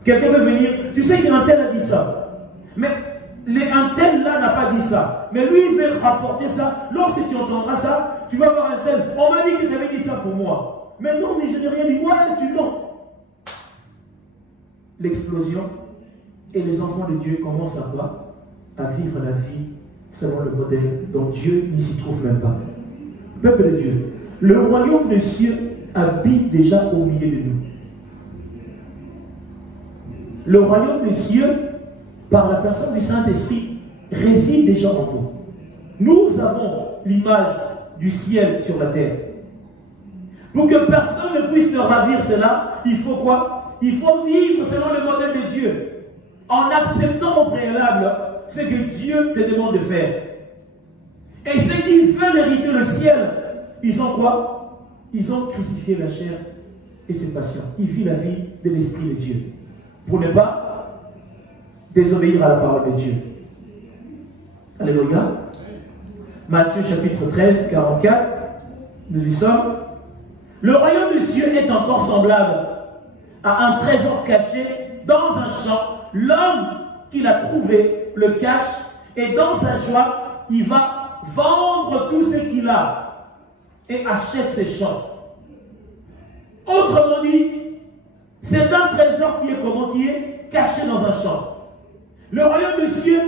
Quelqu'un peut venir, tu sais qu'un tel a dit ça. Mais un tel là n'a pas dit ça. Mais lui il veut rapporter ça. Lorsque tu entendras ça, tu vas voir un tel. On m'a dit que tu avais dit ça pour moi. Mais non, mais je n'ai rien dit. Ouais, tu non. L'explosion. Et les enfants de Dieu commencent à quoi? À vivre la vie selon le modèle dont Dieu n'y s'y trouve même pas. Peuple de Dieu, le royaume des cieux habite déjà au milieu de nous. Le royaume des cieux, par la personne du Saint-Esprit, réside déjà en nous. Nous avons l'image du ciel sur la terre. Pour que personne ne puisse te ravir cela, il faut quoi? Il faut vivre selon le modèle de Dieu, en acceptant au préalable ce que Dieu te demande de faire. Et ceux qui veulent hériter le ciel, ils ont quoi? Ils ont crucifié la chair et ses passions. Ils vivent la vie de l'Esprit de Dieu. Pour ne pas désobéir à la parole de Dieu. Alléluia. Matthieu chapitre 13, 44, nous y sommes. Le royaume des cieux est encore semblable à un trésor caché dans un champ. L'homme qui l'a trouvé le cache et dans sa joie, il va vendre tout ce qu'il a et achète ses champs. Autrement dit, c'est un trésor qui est comment? Qui est caché dans un champ. Le royaume des cieux,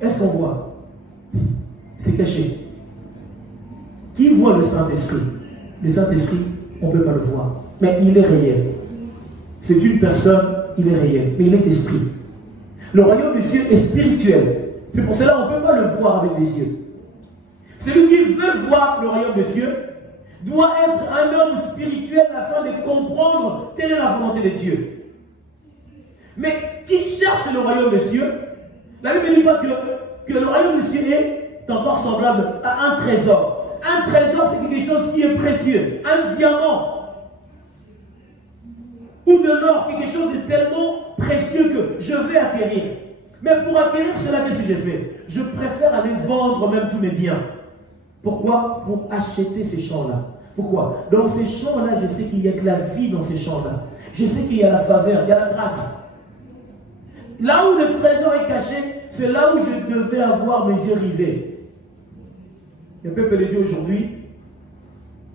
est-ce qu'on voit? C'est caché. Qui voit le Saint-Esprit? Le Saint-Esprit, on ne peut pas le voir. Mais il est réel. C'est une personne, il est réel. Mais il est esprit. Le royaume des cieux est spirituel. C'est pour cela qu'on ne peut pas le voir avec les yeux. Celui qui veut voir le royaume des cieux doit être un homme spirituel afin de comprendre quelle est la volonté de Dieu. Mais qui cherche le royaume des cieux, la Bible ne dit pas que le royaume des cieux est encore semblable à un trésor. Un trésor, c'est quelque chose qui est précieux. Un diamant ou de l'or, quelque chose de tellement précieux que je vais acquérir. Mais pour acquérir cela, qu'est-ce que j'ai fait? Je préfère aller vendre même tous mes biens. Pourquoi? Pour acheter ces champs-là. Pourquoi? Dans ces champs-là, je sais qu'il y a de la vie dans ces champs-là. Je sais qu'il y a la faveur, il y a la grâce. Là où le trésor est caché, c'est là où je devais avoir mes yeux rivés. Le peuple de Dieu aujourd'hui,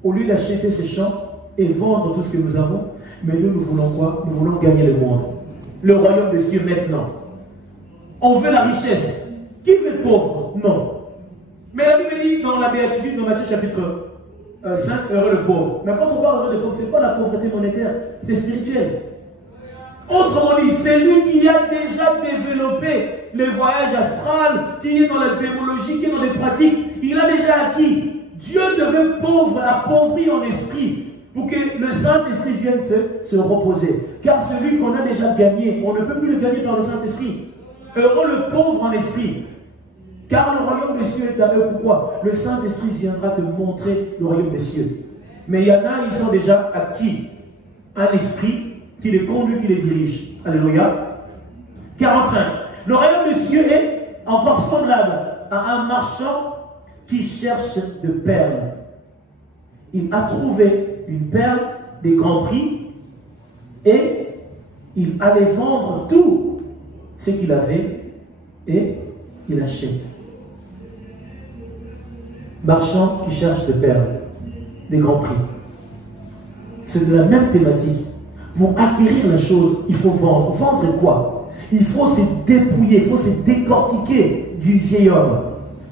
au lieu d'acheter ces champs et vendre tout ce que nous avons, mais nous voulons quoi? Nous voulons gagner le monde. Le royaume des cieux maintenant. On veut la richesse. Qui veut pauvre? Non. Mais la Bible dit dans la Béatitude, dans Matthieu chapitre 5, heureux le pauvre. Mais quand on parle heureux le pauvre, ce n'est pas la pauvreté monétaire, c'est spirituel. Autrement dit, c'est lui qui a déjà développé les voyages astrales, qui est dans la démologie, qui est dans les pratiques. Il a déjà acquis. Dieu devait pauvre, appauvri en esprit, pour que le Saint-Esprit vienne se reposer. Car celui qu'on a déjà gagné, on ne peut plus le gagner par le Saint-Esprit. Heureux le pauvre en esprit. Car le royaume des cieux est à eux. Pourquoi? Le Saint-Esprit viendra te montrer le royaume des cieux. Mais il y en a, ils ont déjà acquis un esprit qui les conduit, qui les dirige. Alléluia. 45. Le royaume des cieux est encore semblable à un marchand qui cherche de perles. Il a trouvé une perle des grands prix et il allait vendre tout ce qu'il avait et il achète. Marchand qui cherche de perles, des grands prix. C'est de la même thématique. Pour acquérir la chose, il faut vendre. Vendre quoi? Il faut se dépouiller, il faut se décortiquer du vieil homme,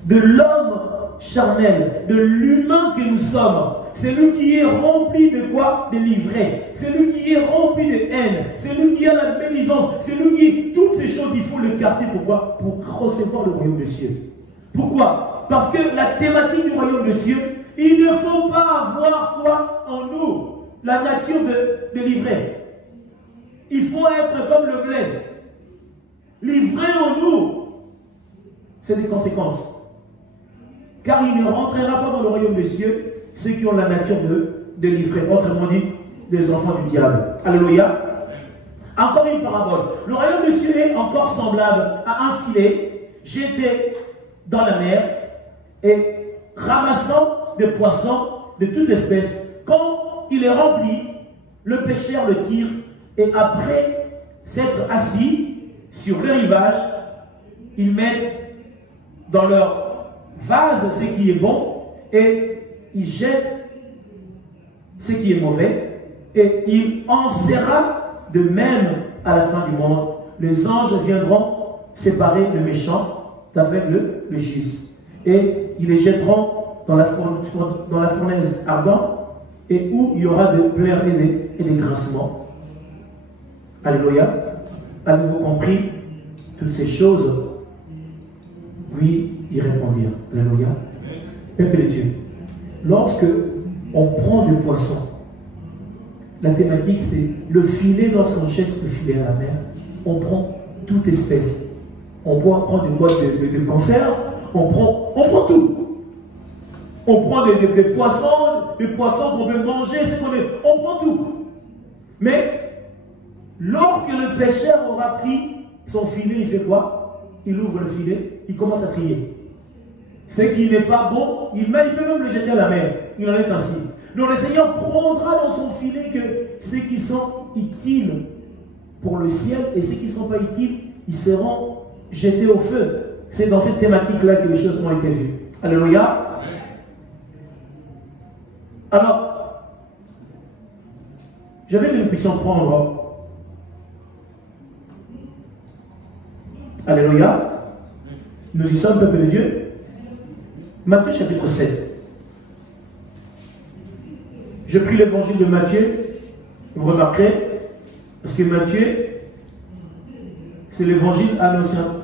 de l'homme charnel, de l'humain que nous sommes. C'est lui qui est rempli de quoi? De livrets. C'est lui qui est rempli de haine. C'est lui qui a la médisance. C'est lui qui... Toutes ces choses, il faut l'écarter. Pourquoi? Pour recevoir le royaume des cieux. Pourquoi? Parce que la thématique du royaume des cieux, il ne faut pas avoir quoi en nous? La nature de livret. Il faut être comme le blé. Livré en nous. C'est des conséquences. Car il ne rentrera pas dans le royaume des cieux ceux qui ont la nature de livret. Autrement dit, des enfants du diable. Alléluia. Encore une parabole. Le royaume des cieux est encore semblable à un filet jeté dans la mer et ramassant des poissons de toute espèce. Quand il est rempli, le pêcheur le tire et après s'être assis sur le rivage, ils mettent dans leur vase ce qui est bon et ils jettent ce qui est mauvais et il en sera de même à la fin du monde. Les anges viendront séparer le méchant d'avec le juste et ils les jetteront dans la fournaise ardente et où il y aura des pleurs et des grincements. Alléluia. Avez-vous compris toutes ces choses? Oui, ils répondirent. Alléluia. Peuple de Dieu, lorsque on prend du poisson, la thématique c'est le filet. Lorsqu'on jette le filet à la mer, on prend toute espèce. On peut prendre des boîtes de conserve, on prend tout. On prend des poissons qu'on peut manger, on prend tout. Mais lorsque le pêcheur aura pris son filet, il fait quoi? Il ouvre le filet, il commence à trier. Ce qui n'est pas bon, il peut même le jeter à la mer. Il en est ainsi. Donc le Seigneur prendra dans son filet que ceux qui sont utiles pour le ciel et ceux qui ne sont pas utiles, ils seront jetés au feu. C'est dans cette thématique-là que les choses ont été vues. Alléluia. Alors, j'aimerais que nous puissions prendre. Alléluia. Nous y sommes, peuple de Dieu. Matthieu chapitre 7. Je prie l'évangile de Matthieu. Vous remarquerez, parce que Matthieu, c'est l'évangile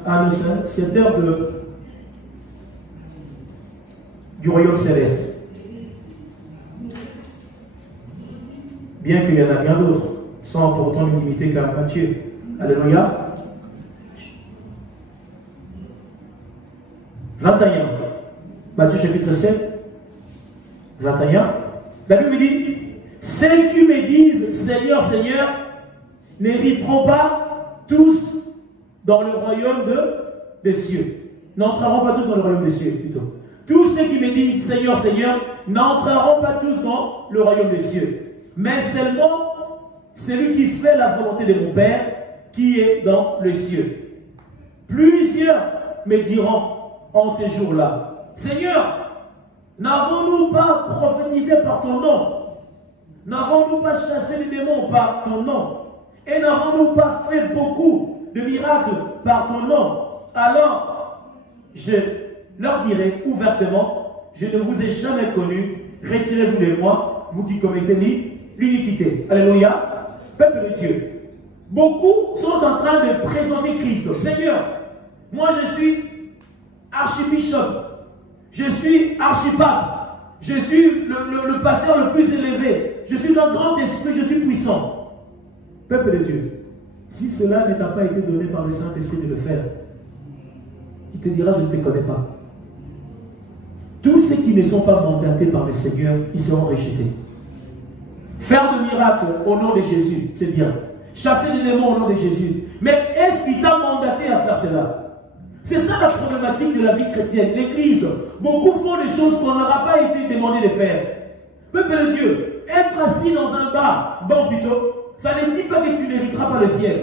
annonciateur du royaume céleste. Bien qu'il y en a bien d'autres, sans pour autant nous limiter qu'à Matthieu. Alléluia. 21. Matthieu chapitre 7, 21. La Bible dit, ceux qui me disent Seigneur, Seigneur, n'hériteront pas tous dans le royaume des cieux. N'entreront pas tous dans le royaume des cieux, plutôt. Tous ceux qui me disent Seigneur, Seigneur, n'entreront pas tous dans le royaume des cieux. Mais seulement celui qui fait la volonté de mon Père qui est dans le cieux. Plusieurs me diront en ces jours-là, Seigneur, n'avons-nous pas prophétisé par ton nom? N'avons-nous pas chassé les démons par ton nom? Et n'avons-nous pas fait beaucoup de miracles par ton nom? Alors, je leur dirai ouvertement, je ne vous ai jamais connu, retirez-vous de moi, vous qui commettez l'iniquité. Alléluia. Peuple de Dieu. Beaucoup sont en train de présenter Christ. Seigneur, moi je suis archibishop, je suis archipape, je suis le pasteur le plus élevé, je suis un grand esprit, je suis puissant. Peuple de Dieu, si cela ne t'a pas été donné par le Saint-Esprit de le faire, il te dira, je ne te connais pas. Tous ceux qui ne sont pas mandatés par le Seigneur, ils seront rejetés. Faire de miracles au nom de Jésus, c'est bien. Chasser des démons au nom de Jésus. Mais est-ce qu'il t'a mandaté à faire cela? C'est ça la problématique de la vie chrétienne. L'Église, beaucoup font des choses qu'on n'aura pas été demandé de faire. Peuple de Dieu, être assis dans un bar, bon plutôt, ça ne dit pas que tu n'hériteras pas le ciel.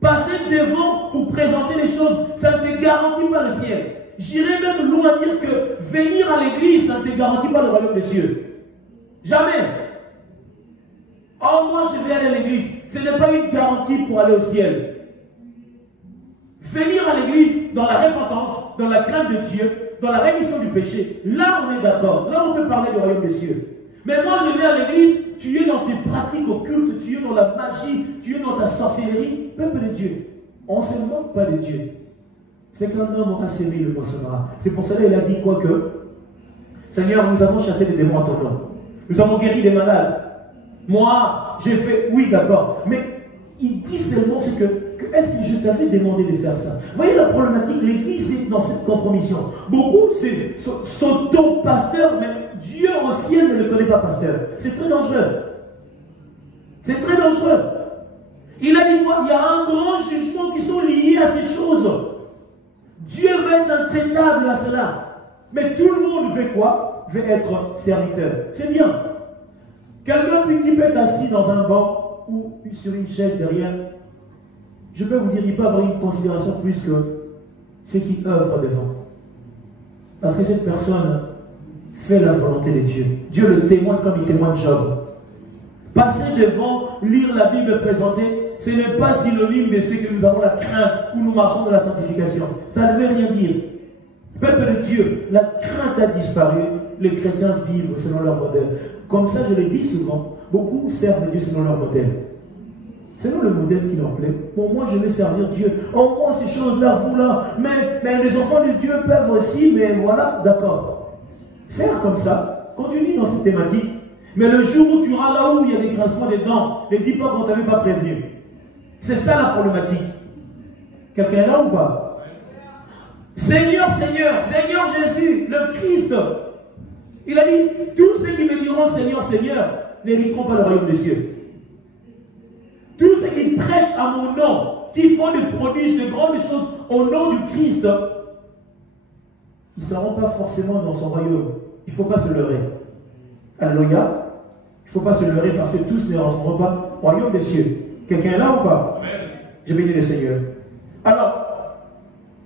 Passer devant pour présenter les choses, ça ne te garantit pas le ciel. J'irais même loin à dire que venir à l'église, ça ne te garantit pas le royaume des cieux. Jamais. Oh, moi je vais aller à l'église. Ce n'est pas une garantie pour aller au ciel. Venir à l'église dans la repentance, dans la crainte de Dieu, dans la rémission du péché, là on est d'accord. Là on peut parler du royaume des cieux. Mais moi je vais à l'église, tu es dans tes pratiques occultes, tu es dans la magie, tu es dans ta sorcellerie. Peuple de Dieu, on ne se moque pas de Dieu. C'est qu'un homme aura sémé, le moissonnera. C'est pour cela qu'il a dit quoi que Seigneur, nous avons chassé des démons à ton nom. Nous avons guéri des malades. Moi, j'ai fait, oui d'accord. Mais il dit seulement c'est que est-ce que je t'avais demandé de faire ça? Vous voyez la problématique, l'Église est dans cette compromission. Beaucoup s'auto-pasteur, mais Dieu au ciel ne le connaît pas pasteur. C'est très dangereux. C'est très dangereux. Il a dit quoi? Il y a un grand jugement qui sont liés à ces choses. Dieu va être intraitable à cela. Mais tout le monde veut quoi? Veut être serviteur. C'est bien. Quelqu'un qui peut être assis dans un banc ou sur une chaise derrière, je peux vous dire, il peut avoir une considération plus que ceux qui œuvrent devant. Parce que cette personne fait la volonté de Dieu. Dieu le témoigne comme il témoigne Job. Passer devant, lire la Bible présentée, ce n'est pas synonyme de ce que nous avons la crainte ou nous marchons dans la sanctification. Ça ne veut rien dire. Peuple de Dieu, la crainte a disparu. Les chrétiens vivent selon leur modèle. Comme ça, je le dis souvent, beaucoup servent Dieu selon leur modèle. Selon le modèle qui leur plaît. Bon, moi, je vais servir Dieu. Oh, moi, ces choses-là, vous là. Mais les enfants de Dieu peuvent aussi, mais voilà, d'accord. Sers comme ça. Continue dans cette thématique. Mais le jour où tu iras là où il y a des grincements des dents, ne dis pas qu'on ne t'avait pas prévenu. C'est ça la problématique. Quelqu'un est là ou pas? Seigneur, Seigneur, Seigneur Jésus, le Christ. Il a dit, tous ceux qui me diront Seigneur, Seigneur, n'hériteront pas le royaume des cieux. prêchent à mon nom, qui font des prodiges, de grandes choses au nom du Christ, ils ne seront pas forcément dans son royaume. Il ne faut pas se leurrer. Alléluia. Il ne faut pas se leurrer parce que tous ne rentreront pas au royaume des cieux. Quelqu'un est là ou pas? J'ai béni le Seigneur. Alors,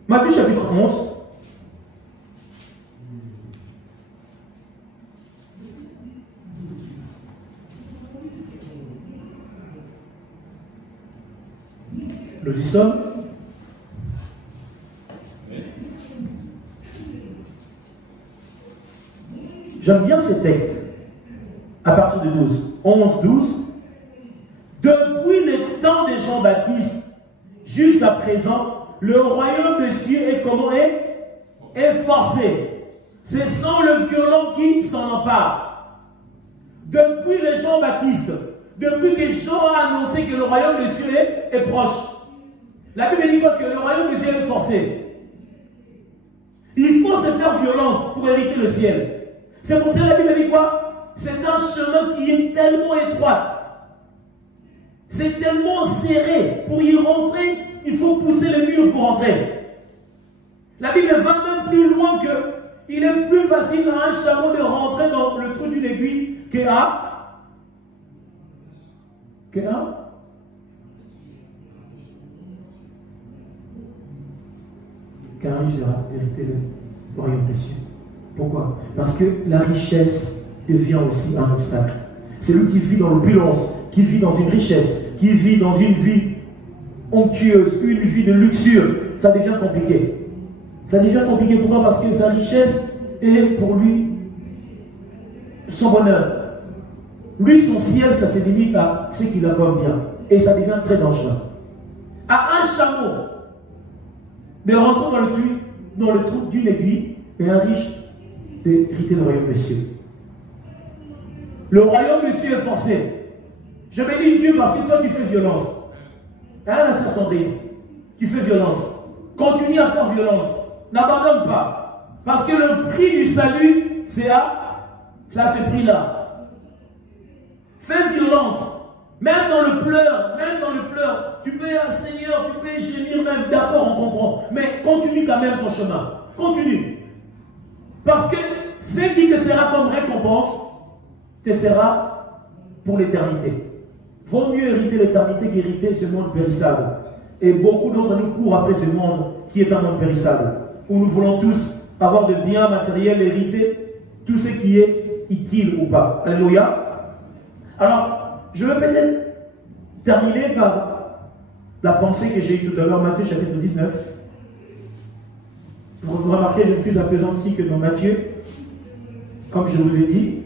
Matthieu chapitre 11. Nous y sommes. J'aime bien ce texte. À partir de 12. 11, 12. Depuis le temps de Jean-Baptiste jusqu'à présent, le royaume des cieux est comment est forcé. Ce sont les violents qui s'en emparent. Depuis le Jean-Baptiste, depuis que Jean a annoncé que le royaume des cieux est proche. La Bible dit quoi? Que le royaume des cieux est forcé. Il faut se faire violence pour hériter le ciel. C'est pour ça que la Bible dit quoi? C'est un chemin qui est tellement étroit. C'est tellement serré. Pour y rentrer, il faut pousser le mur pour entrer. La Bible va même plus loin que il est plus facile à un chameau de rentrer dans le trou d'une aiguille qu'un riche a hérité le royaume des cieux. Pourquoi? Parce que la richesse devient aussi un obstacle. C'est lui qui vit dans l'opulence, qui vit dans une richesse, qui vit dans une vie onctueuse, une vie de luxure, ça devient compliqué. Ça devient compliqué. Pourquoi? Parce que sa richesse est pour lui son bonheur. Lui, son ciel, ça se limite à ce qu'il a comme bien. Et ça devient très dangereux. À un chameau de rentrer dans le trou d'une aiguille, et un riche d'hériter le royaume des cieux. Le royaume des cieux est forcé. Je bénis Dieu parce que toi tu fais violence. Hein, la sœur Sandrine? Tu fais violence. Continue à faire violence. N'abandonne pas. Parce que le prix du salut, c'est à ce prix-là. Fais violence. Même dans le pleur, tu peux, Seigneur, tu peux gémir même. D'accord, on comprend. Mais continue quand même ton chemin. Continue. Parce que ce qui te sera comme récompense, te sera pour l'éternité. Vaut mieux hériter l'éternité qu'hériter ce monde périssable. Et beaucoup d'entre nous courent après ce monde qui est un monde périssable, où nous voulons tous avoir de biens matériels, hériter tout ce qui est utile ou pas. Alléluia. Alors, je vais peut-être terminer par la pensée que j'ai eue tout à l'heure, Matthieu chapitre 19. Vous remarquez, je ne suis appesanti que dans Matthieu, comme je vous l'ai dit.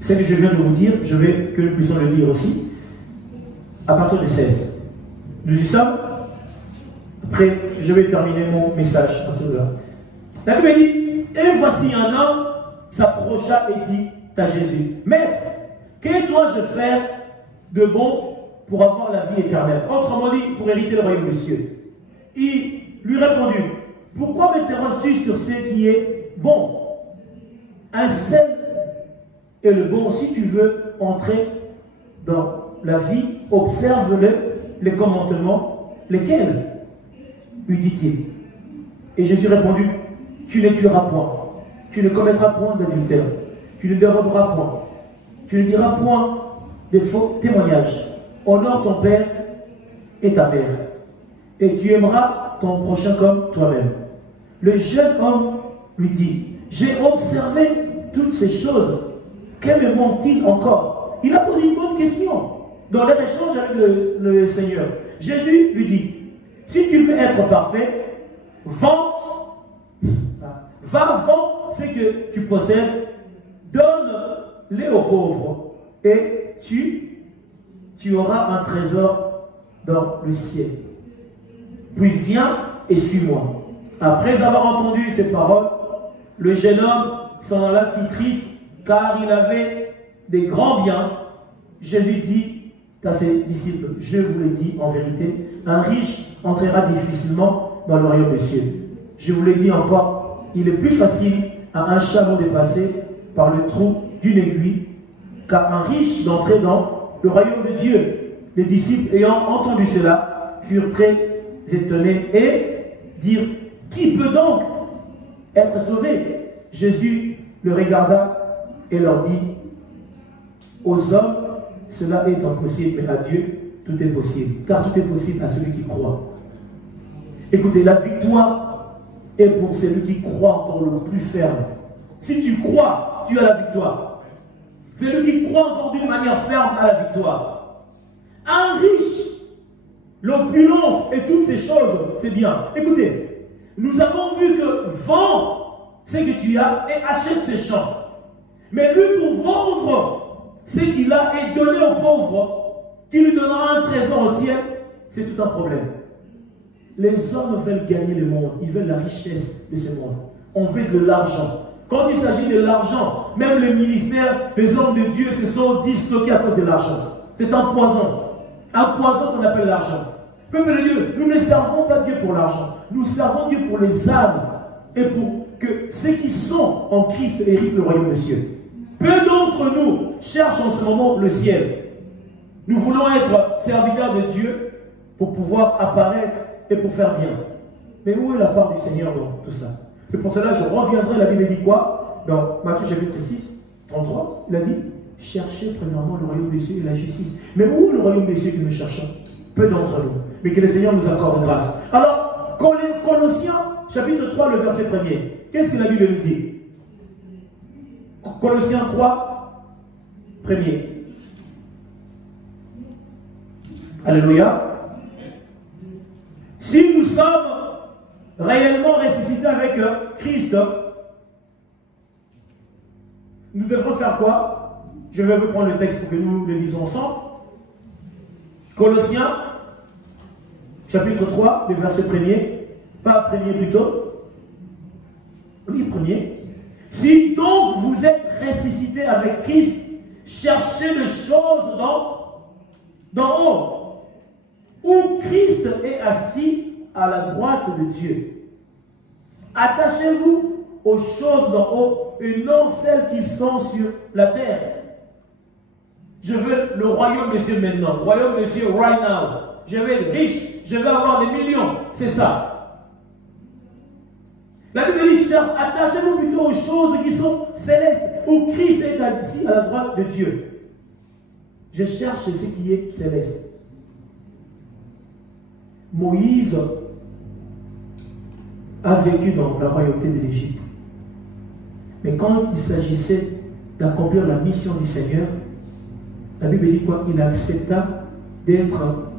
Ce que je viens de vous dire, je vais que nous puissions le lire aussi, à partir de 16. Nous y sommes. Après, je vais terminer mon message à partir de là. La Bible dit, et voici un homme s'approcha et dit à Jésus, Maître, que dois-je faire de bon pour avoir la vie éternelle? Autrement dit, pour hériter le royaume des cieux. Il lui répondit, pourquoi m'interroges-tu sur ce qui est bon? Un seul est le bon. Si tu veux entrer dans la vie, observe les commandements. Lesquels? Lui dit-il. Et Jésus répondit, tu ne tueras point, tu ne commettras point d'adultère, tu ne déroberas point, tu ne diras point de faux témoignages, honore ton père et ta mère, et tu aimeras ton prochain comme toi-même. Le jeune homme lui dit, j'ai observé toutes ces choses, que me manque-t-il encore? Il a posé une bonne question dans leur échange avec le Seigneur. Jésus lui dit, si tu veux être parfait, va vends ce que tu possèdes, donne-les aux pauvres, et tu auras un trésor dans le ciel. Puis viens et suis-moi. Après avoir entendu ces paroles, le jeune homme s'en alla tout triste, car il avait des grands biens. Jésus dit à ses disciples, je vous le dis en vérité, un riche entrera difficilement dans le royaume des cieux. Je vous le dis encore, il est plus facile à un chameau dépassé par le trou d'une aiguille, qu'à un riche d'entrer dans le royaume de Dieu. Les disciples, ayant entendu cela, furent très étonnés et dirent, qui peut donc être sauvé? Jésus le regarda et leur dit, aux hommes, cela est impossible, mais à Dieu, tout est possible. Car tout est possible à celui qui croit. Écoutez, la victoire est pour celui qui croit encore le plus ferme. Si tu crois, tu as la victoire. Celui qui croit encore d'une manière ferme à la victoire. Un riche, l'opulence et toutes ces choses, c'est bien. Écoutez, nous avons vu que vends ce que tu as et achète ces champs. Mais lui, pour vendre ce qu'il a et donner aux pauvres, qui lui donnera un trésor au ciel, c'est tout un problème. Les hommes veulent gagner le monde, ils veulent la richesse de ce monde. On veut de l'argent. Quand il s'agit de l'argent, même les ministères, les hommes de Dieu se sont disloqués à cause de l'argent. C'est un poison qu'on appelle l'argent. Peuple de Dieu, nous ne servons pas Dieu pour l'argent, nous servons Dieu pour les âmes et pour que ceux qui sont en Christ héritent le royaume des cieux. Peu d'entre nous cherchent en ce moment le ciel. Nous voulons être serviteurs de Dieu pour pouvoir apparaître et pour faire bien. Mais où est la part du Seigneur dans tout ça? C'est pour cela que je reviendrai, la Bible dit quoi? Dans Matthieu chapitre 6, 33, il a dit, cherchez premièrement le royaume des cieux et la justice. Mais où est le royaume des cieux que nous cherchons? Peu d'entre nous. Mais que le Seigneur nous accorde grâce. Alors, Colossiens chapitre 3, le verset 1er. Qu'est-ce que la Bible nous dit? Colossiens 3, 1er. Alléluia. Si nous sommes réellement ressuscités avec Christ, nous devrons faire quoi? Je vais vous prendre le texte pour que nous le lisons ensemble. Colossiens, chapitre 3, le verset 1er. Pas 1er plutôt. Oui, 1er. Si donc vous êtes ressuscités avec Christ, cherchez les choses d'en haut, où Christ est assis à la droite de Dieu. Attachez-vous aux choses d'en haut et non celles qui sont sur la terre. Je veux le royaume des cieux maintenant. Le royaume des cieux right now. Je vais être riche. Je vais avoir des millions. C'est ça. La Bible dit, attachez-vous plutôt aux choses qui sont célestes, où Christ est assis à la droite de Dieu. Je cherche ce qui est céleste. Moïse a vécu dans la royauté de l'Égypte. Mais quand il s'agissait d'accomplir la mission du Seigneur, la Bible dit quoi? Il accepta d'être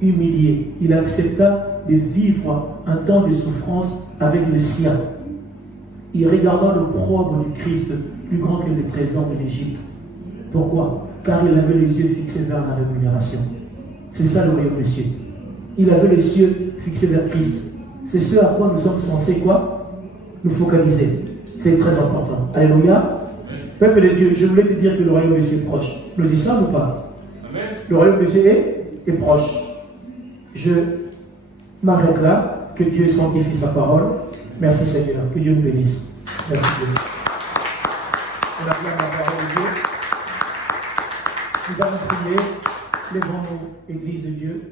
humilié. Il accepta de vivre un temps de souffrance avec le sien. Il regarda l'opprobre du Christ plus grand que les trésors de l'Égypte. Pourquoi? Car il avait les yeux fixés vers la rémunération. C'est ça le royaume des cieux. Il avait les yeux fixés vers Christ. C'est ce à quoi nous sommes censés quoi? Nous focaliser. C'est très important. Alléluia. Peuple de Dieu, je voulais te dire que le royaume des cieux est proche. Nous y sommes ou pas? Amen. Le royaume des cieux est proche. Je m'arrête là. Que Dieu sanctifie sa parole. Merci Seigneur. Que Dieu nous bénisse. Merci Dieu. On acclame la parole de Dieu. Nous allons prier. Lèvons-nous, Église de Dieu.